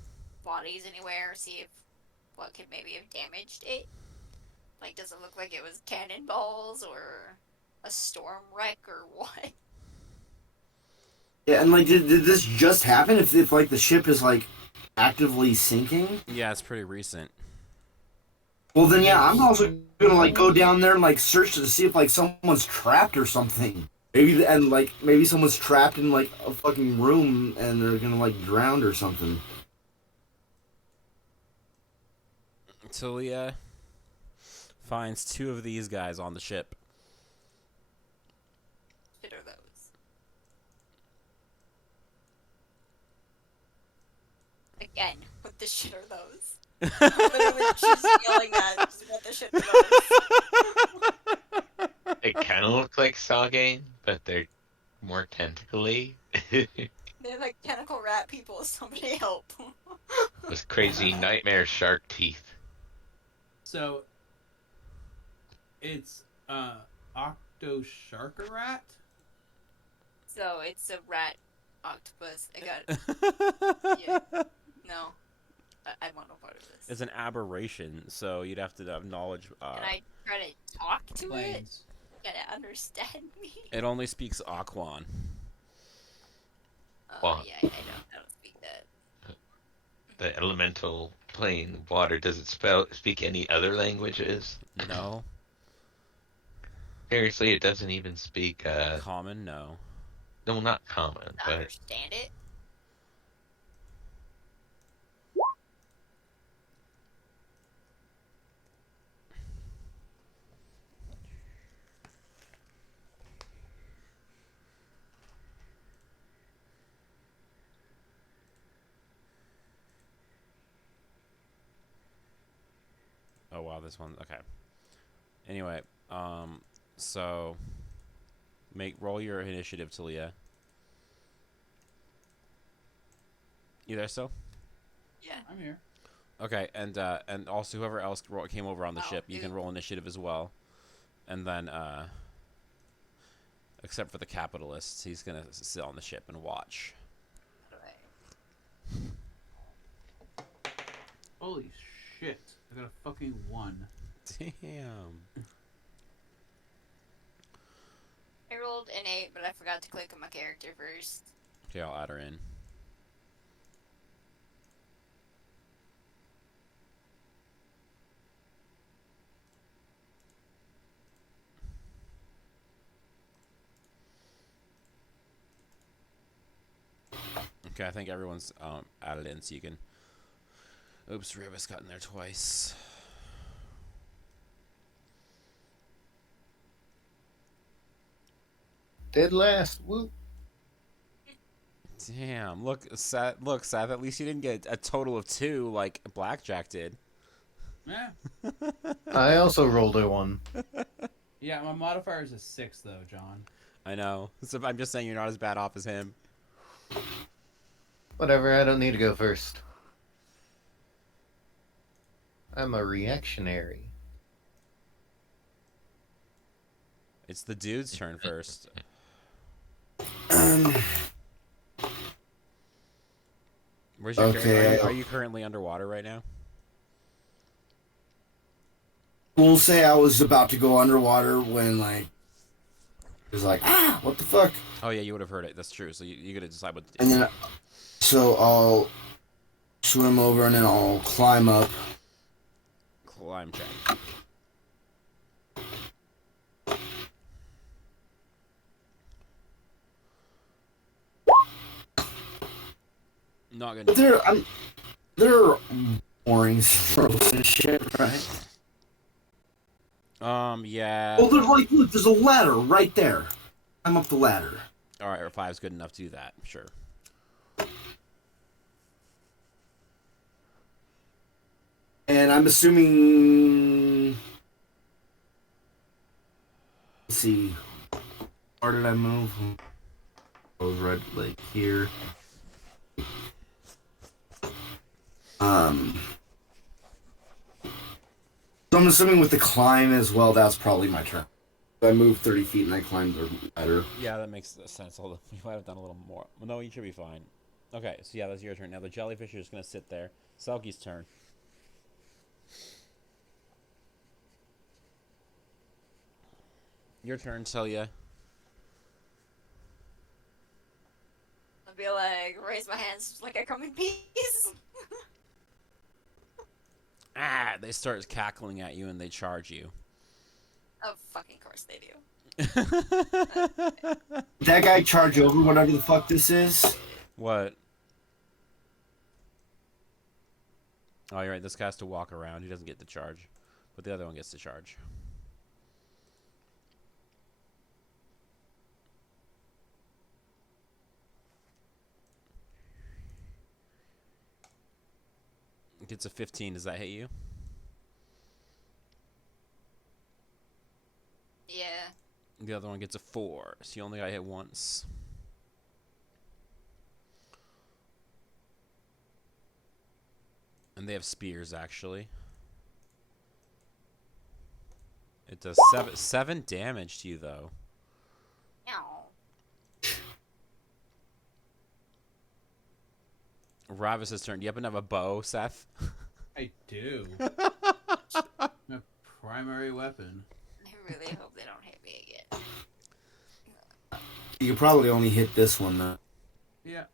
bodies anywhere, see if what could maybe have damaged it. Like, does it look like it was cannonballs or a storm wreck or what? Yeah, and like, did this just happen? If like the ship is like actively sinking? Yeah, it's pretty recent. Well, then yeah, I'm also gonna like go down there and like search to see if like someone's trapped or something. Maybe someone's trapped in like a fucking room and they're gonna like drown or something. Talia finds two of these guys on the ship. Shit are those? Again, what the shit are those? Literally, she's yelling at just what the shit are those? They kind of look like Sagain, but they're more tentacly. They're like tentacle rat people. Somebody help. With crazy nightmare shark teeth. So it's Octosharkarat? So it's a rat octopus. I got it. Yeah. No. I want no part of this. It's an aberration, so you'd have to have knowledge. Can I try to talk to it? Planes. Can it understand me? It only speaks Aquan. Oh, Well- yeah, I don't speak that. the elemental plane water, does it speak any other languages? No. Seriously, it doesn't even speak, Common? No. no, not common, Not but understand it. Oh wow, this one. Okay. Anyway, so roll your initiative, Talia. You there still? Yeah. I'm here. Okay, and also whoever else came over on the Oh, ship, you can dude. roll initiative as well. And then, except for the capitalist, he's gonna sit on the ship and watch. Holy shit! I got a fucking 1. Damn. I rolled an 8, but I forgot to click on my character first. Okay, I'll add her in. Okay, I think everyone's added in, so you can. Oops, Rivas got in there twice. Dead last. Woo. Damn, look, Seth. Look, Seth. At least you didn't get a total of 2 like Blackjack did. Yeah. I also rolled a 1. Yeah, my modifier is a 6 though, John. I know. So I'm just saying you're not as bad off as him. Whatever, I don't need to go first. I'm a reactionary. It's the dude's turn first. Where's your Okay. are you currently underwater right now? We'll say I was about to go underwater when, like, it was like, ah, what the fuck? Oh yeah, you would have heard it. That's true. So you gotta decide what to do. And then, so I'll swim over and then I'll climb up. Climb check. Not But gonna. they're boring and shit, right? Yeah. Oh, there's like, look, there's a ladder right there. I'm up the ladder. All right, or 5's good enough to do that. Sure. And I'm assuming. Let's see. Where did I move? I was right, like, here. So I'm assuming with the climb as well, that's probably my turn. I moved 30 feet and I climbed the ladder. Yeah, that makes sense. Although you might have done a little more. Well, no, you should be fine. Okay, so yeah, that's your turn. Now the jellyfish is just gonna sit there. Selkie's turn. Your turn, Celia. I'll be like, raise my hands like I come in peace. Ah! They start cackling at you and they charge you. Oh, fucking course they do. Did that guy charge over whatever the fuck this is? What? Oh, you're right. This guy has to walk around. He doesn't get to charge, but the other one gets to charge. Gets a 15. Does that hit you? Yeah. The other one gets a 4. So you only got hit once. And they have spears, actually. It does 7 damage to you, though. Ow. Ravis's turn. Do you happen to have a bow, Seth? I do. My primary weapon. I really hope they don't hit me again. You could probably only hit this one, though. Yeah,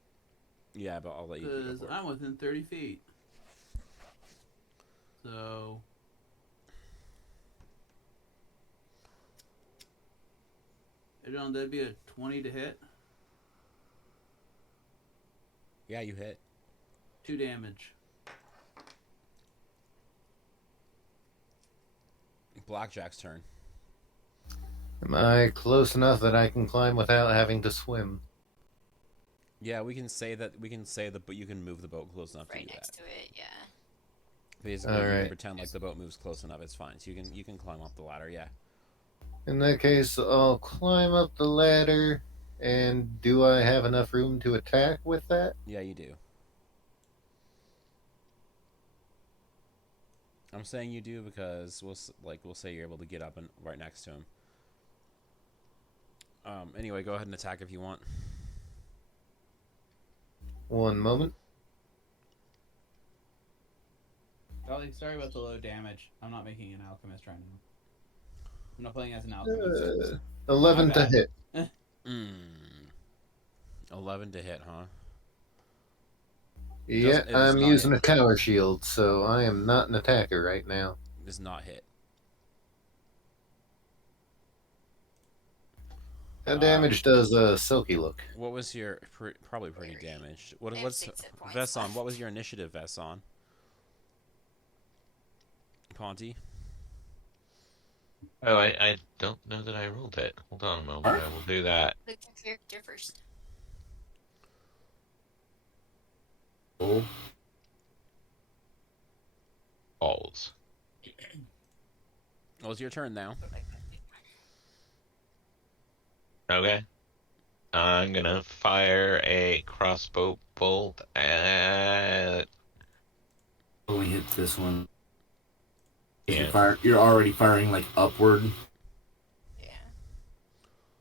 Yeah, but I'll let you because go for it. I'm within 30 feet. So. John, that'd be a 20 to hit. Yeah, you hit. 2 damage. Blackjack's turn. Am I close enough that I can climb without having to swim? Yeah, we can say that. But you can move the boat close enough Right to do next that. to it, yeah. Basically, you can Alright. pretend like the boat moves close enough. It's fine. So you can climb up the ladder. Yeah. In that case, I'll climb up the ladder. And do I have enough room to attack with that? Yeah, you do. I'm saying you do because we'll say you're able to get up and right next to him. Anyway, go ahead and attack if you want. One moment. Golly, sorry about the low damage. I'm not making an alchemist right now. I'm not playing as an alchemist. 11 My to bad. hit. 11 to hit, huh? Yeah, it does I'm not using hit. a tower shield, so I am not an attacker right now. Does not hit. How damage does Silky look? What was your probably pretty damaged? I have What's 6 hit points Vesson? left. What was your initiative, Vesson? Ponty? Oh, I don't know that I rolled it. Hold on a moment. I will do that. Look at your character first. Oh. Balls. Well, it's your turn now. Okay. I'm gonna fire a crossbow bolt at. Only hit this one. Yeah. You're already firing like upward. Yeah.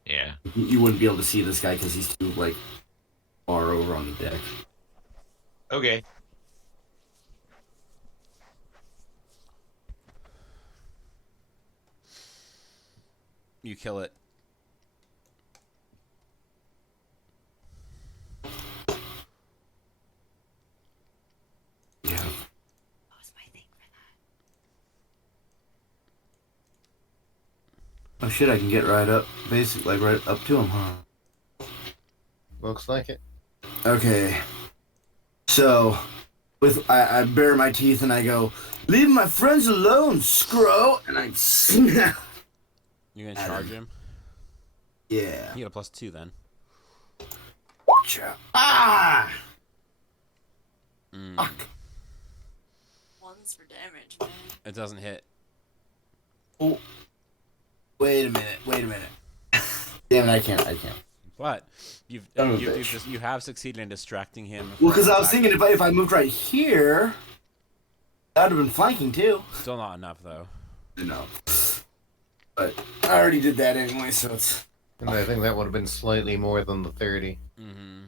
Yeah. You wouldn't be able to see this guy because he's too like far over on the deck. Okay. You kill it. Yeah. What was my thing for that? Oh shit! I can get right up, basically, like right up to him, huh? Looks like it. Okay. So, I bare my teeth and I go, "Leave my friends alone, Scro!" And I snap. You gonna charge him? Yeah. You get a +2 then. Watch out. Ah! Mm. Fuck. 1's for damage, man. It doesn't hit. Oh. Wait a minute. Damn it, I can't. But you have succeeded in distracting him. Well, because from I was attacking. thinking if I moved right here, that would have been flanking too. Still not enough though. No. But I already did that anyway, so it's. And I think that would have been slightly more than the 30. Mm-hmm.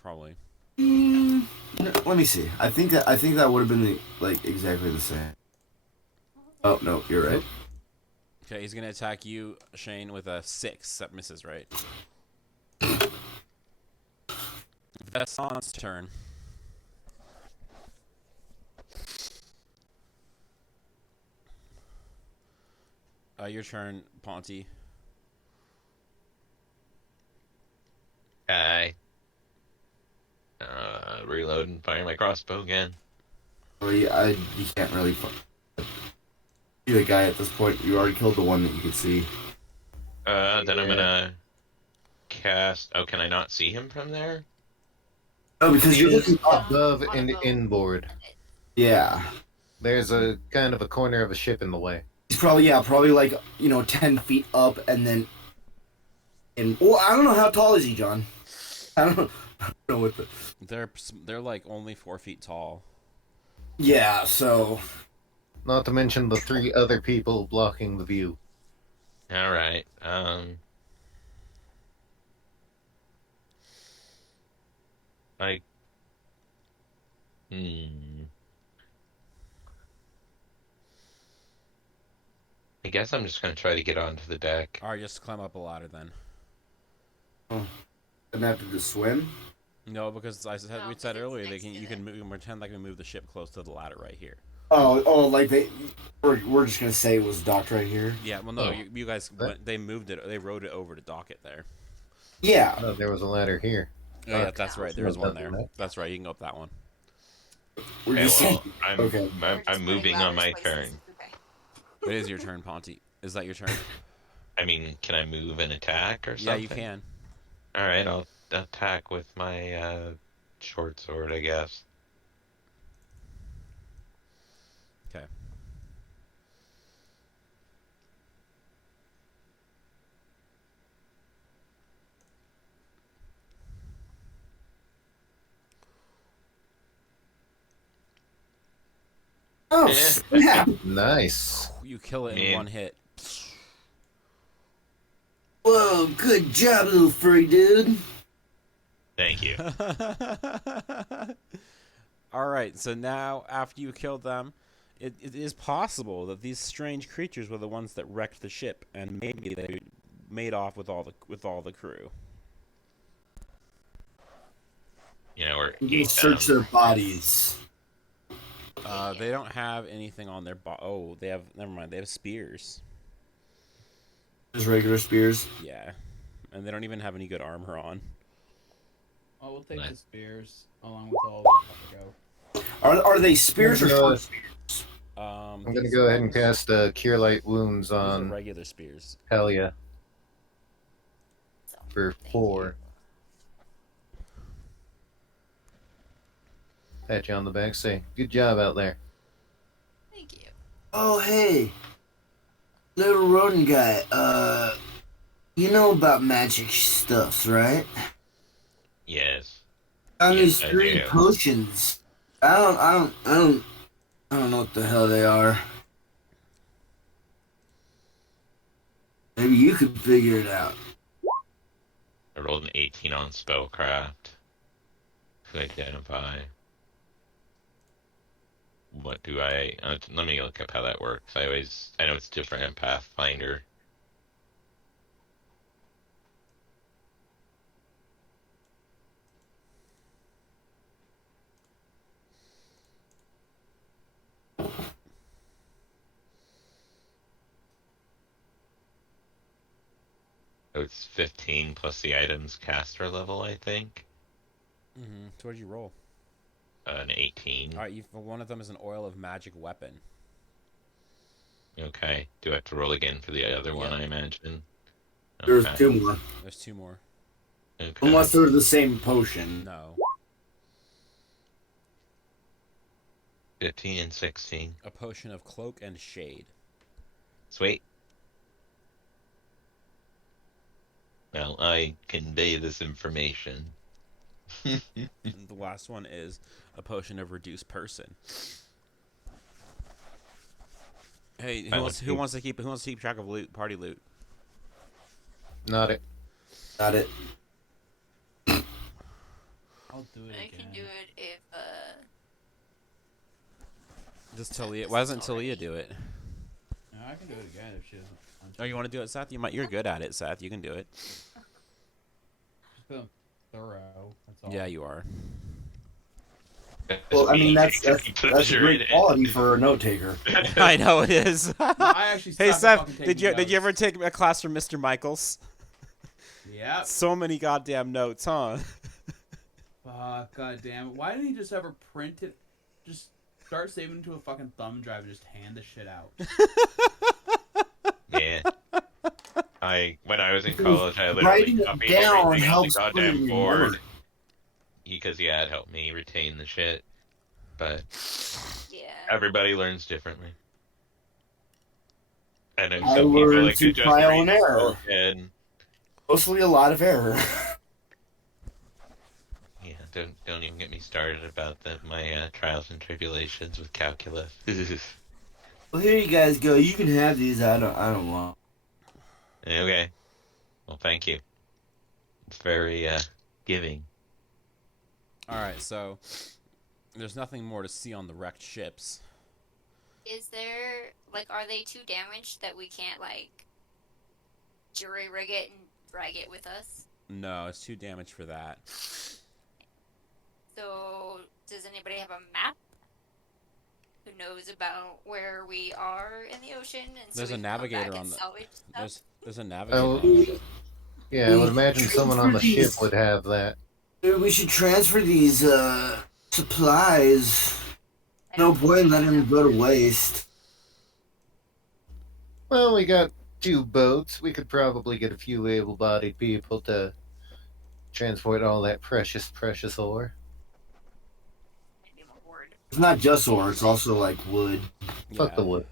Probably. No, let me see. I think that would have been exactly the same. Oh no, you're right. Okay, he's gonna attack you, Shane, with a 6. That misses, right? Vesson's turn. Your turn, Ponty. I reload and fire my crossbow again. Oh, yeah, you can't really. You're the guy at this point. You already killed the one that you could see. Then I'm gonna cast. Oh, can I not see him from there? Oh, because you're looking up. Above and inboard. Yeah. There's a kind of a corner of a ship in the way. He's probably like 10 feet up, and then. Well, I don't know how tall is he, John. I don't know what the. They're like only 4 feet tall. Yeah. So. Not to mention the 3 other people blocking the view. All right. I. I guess I'm just gonna try to get onto the deck. Alright, just climb up a ladder then. Oh. Doesn't have to just swim. No, because we said No, earlier it's next you to can pretend like we move the ship close to the ladder right here. like we're just gonna say it was docked right here. Yeah, well, no, Oh, you guys what? they moved it. They rode it over to dock it there. Yeah, Oh, there was a ladder here. Oh yeah, Fuck. that's right. There Shouldn't was have one done there. that. That's right. You can go up that one. we're Okay, just saying. well, I'm Okay. I'm, We're just I'm putting moving on ladders my places. turn. Okay. It is your turn, Ponty. Is that your turn? I mean, can I move and attack or Yeah, something? you can. All right, I'll attack with my short sword, I guess. Okay. Oh Eh, snap! Nice. You kill it in Man. one hit. Whoa, good job, little furry dude. Thank you. All right. So now, after you killed them, it is possible that these strange creatures were the ones that wrecked the ship, and maybe they made off with all the crew. Or You ate search them. their bodies. They don't have anything on their oh, they have. Never mind. They have spears. Just regular spears. Yeah, and they don't even have any good armor on. Oh, we'll take Nice. the spears along with all the go. Are they spears or short spears? I'm gonna These go ahead and ones- cast Cure Light Wounds These are on regular spears. Helia So, for thank 4. Pat you on the back, say, good job out there. Thank you. Oh hey, little rodent guy. You know about magic stuff, right? Yes. On Yes, these I 3 do. potions. I don't know what the hell they are. Maybe you could figure it out. I rolled an 18 on spellcraft to identify. What do I? Let me look up how that works. I know it's different in Pathfinder. So it's 15 plus the item's caster level, I think. Mm-hmm. So what did you roll? An 18. All right, one of them is an oil of magic weapon. Okay. Do I have to roll again for the other one, Yeah. I imagine? There's Okay. 2 more. There's 2 more. Okay. Unless they're the same potion. No. 15 and 16. A potion of cloak and shade. Sweet. Well, I convey this information. And the last one is a potion of reduced person. Hey, who wants to keep track of loot, party loot? Not it. Got it. I'll do it I again. can do it if Just Talia. Why doesn't Talia do it? No, I can do it again if she doesn't want to. Oh, you want to do it, Seth? You're good at it, Seth. You can do it. Just feel thorough. That's all. Yeah, you are. Well, I mean that's a Pleasure great in it. quality for a note taker. I know it is. No, I actually. Hey, stopped Seth, fucking did you taking ever notes. take a class from Mr. Michaels? Yep. So many goddamn notes, huh? Fuck, goddamn. Why didn't he just ever print it? Just start saving it to a fucking thumb drive and just hand the shit out. Yeah. When I was in college, I literally Writing it copied down everything on the helps put it goddamn in board. memory. Because, yeah, it helped me retain the shit. But yeah. everybody learns differently. I know I some people learned like through to just trial read and error. and Mostly a lot of error. yeah, don't even get me started about my trials and tribulations with calculus. Well, here you guys go. You can have these. I don't want. Okay. Well, thank you. It's very giving. All right, so there's nothing more to see on the wrecked ships. Is there are they too damaged that we can't jury rig it and drag it with us? No, it's too damaged for that. So does anybody have a map? who knows about where we are in the ocean, and so There's we a can come navigator back and on the. salvage stuff. There's a navigator Oh, on the ship. yeah, I would We imagine someone on the transfer ship these- would have that. We should transfer these supplies. I No don't think point we letting have them go to waste. Well, we got 2 boats. We could probably get a few able-bodied people to transport all that precious, precious ore. maybe more word. It's not just ore; it's also like wood. Fuck the wood.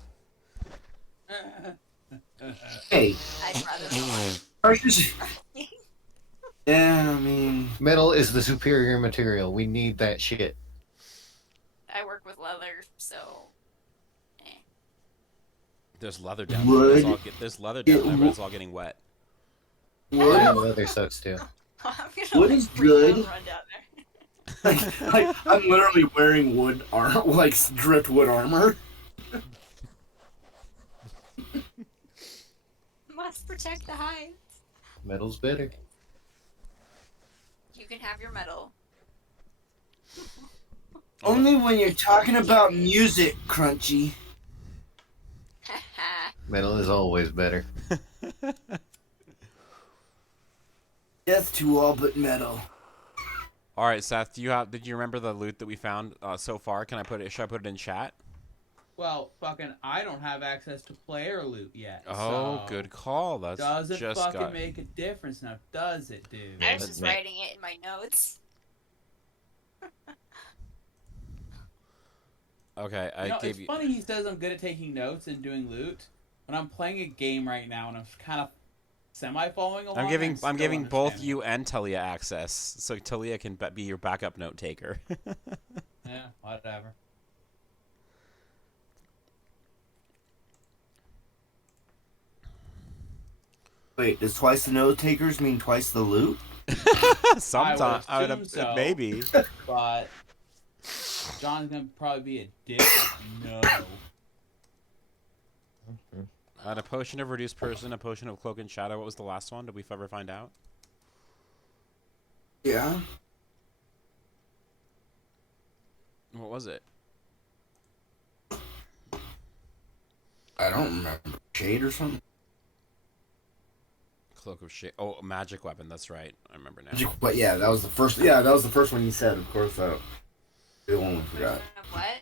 Hey, I'd rather not. precious. Yeah, I mean, Metal is the superior material. We need that shit. I work with leather, so. There's leather down there. Wood. There's leather down there, but it's all getting wet. Yeah, wood. leather sucks too. I'm gonna Wood like, is freak out good. and run down there. I'm literally wearing wood armor, like driftwood armor. Must protect the hive. Metal's better. You can have your medal. Only when you're talking about music, Crunchy. Metal is always better. Death to all but metal. All right, Seth. Did you remember the loot that we found so far? Can I put it? Should I put it in chat? Well, fucking, I don't have access to player loot yet. Oh, so good call. That's doesn't just fucking got. make a difference now, does it, dude? I was just admit. writing it in my notes. Okay, I You know, gave it's you. funny he says I'm good at taking notes and doing loot, when I'm playing a game right now and I'm kind of semi-following along. I'm still giving both understanding. you and Talia access, so Talia can be your backup note taker. Yeah, whatever. Wait, does twice the note takers mean twice the loot? Sometimes assume so. maybe. But John's gonna probably be a dick. No. A potion of reduced person, a potion of cloak and shadow. What was the last one? Did we ever find out? Yeah. What was it? I don't remember. Shade or something? Cloak of shade. Oh, magic weapon. That's right. I remember now. But yeah, that was the first. Yeah, that was the first one you said. Of course, the one we forgot. What?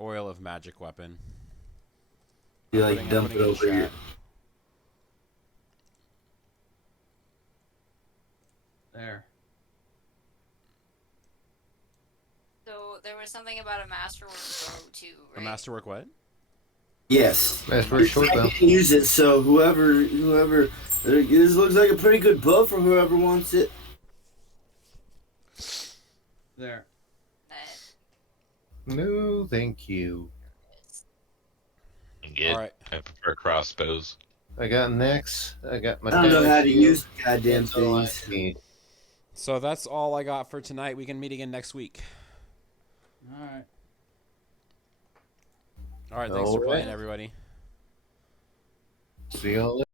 Oil of magic weapon. You like I'm dump it putting in over your. chat. There. So there was something about a masterwork bow too, A right? masterwork what? Yes. Masterwork short I bow. can use it. So whoever, this looks like a pretty good bow for whoever wants it. There. No, thank you. Good. All right. I prefer crossbows. I got an axe. I got my. I don't know dagger how to shield. use the goddamn That's all I things. need. So that's all I got for tonight. We can meet again next week. All right. All right. Thanks for All playing, right. everybody. See y'all later.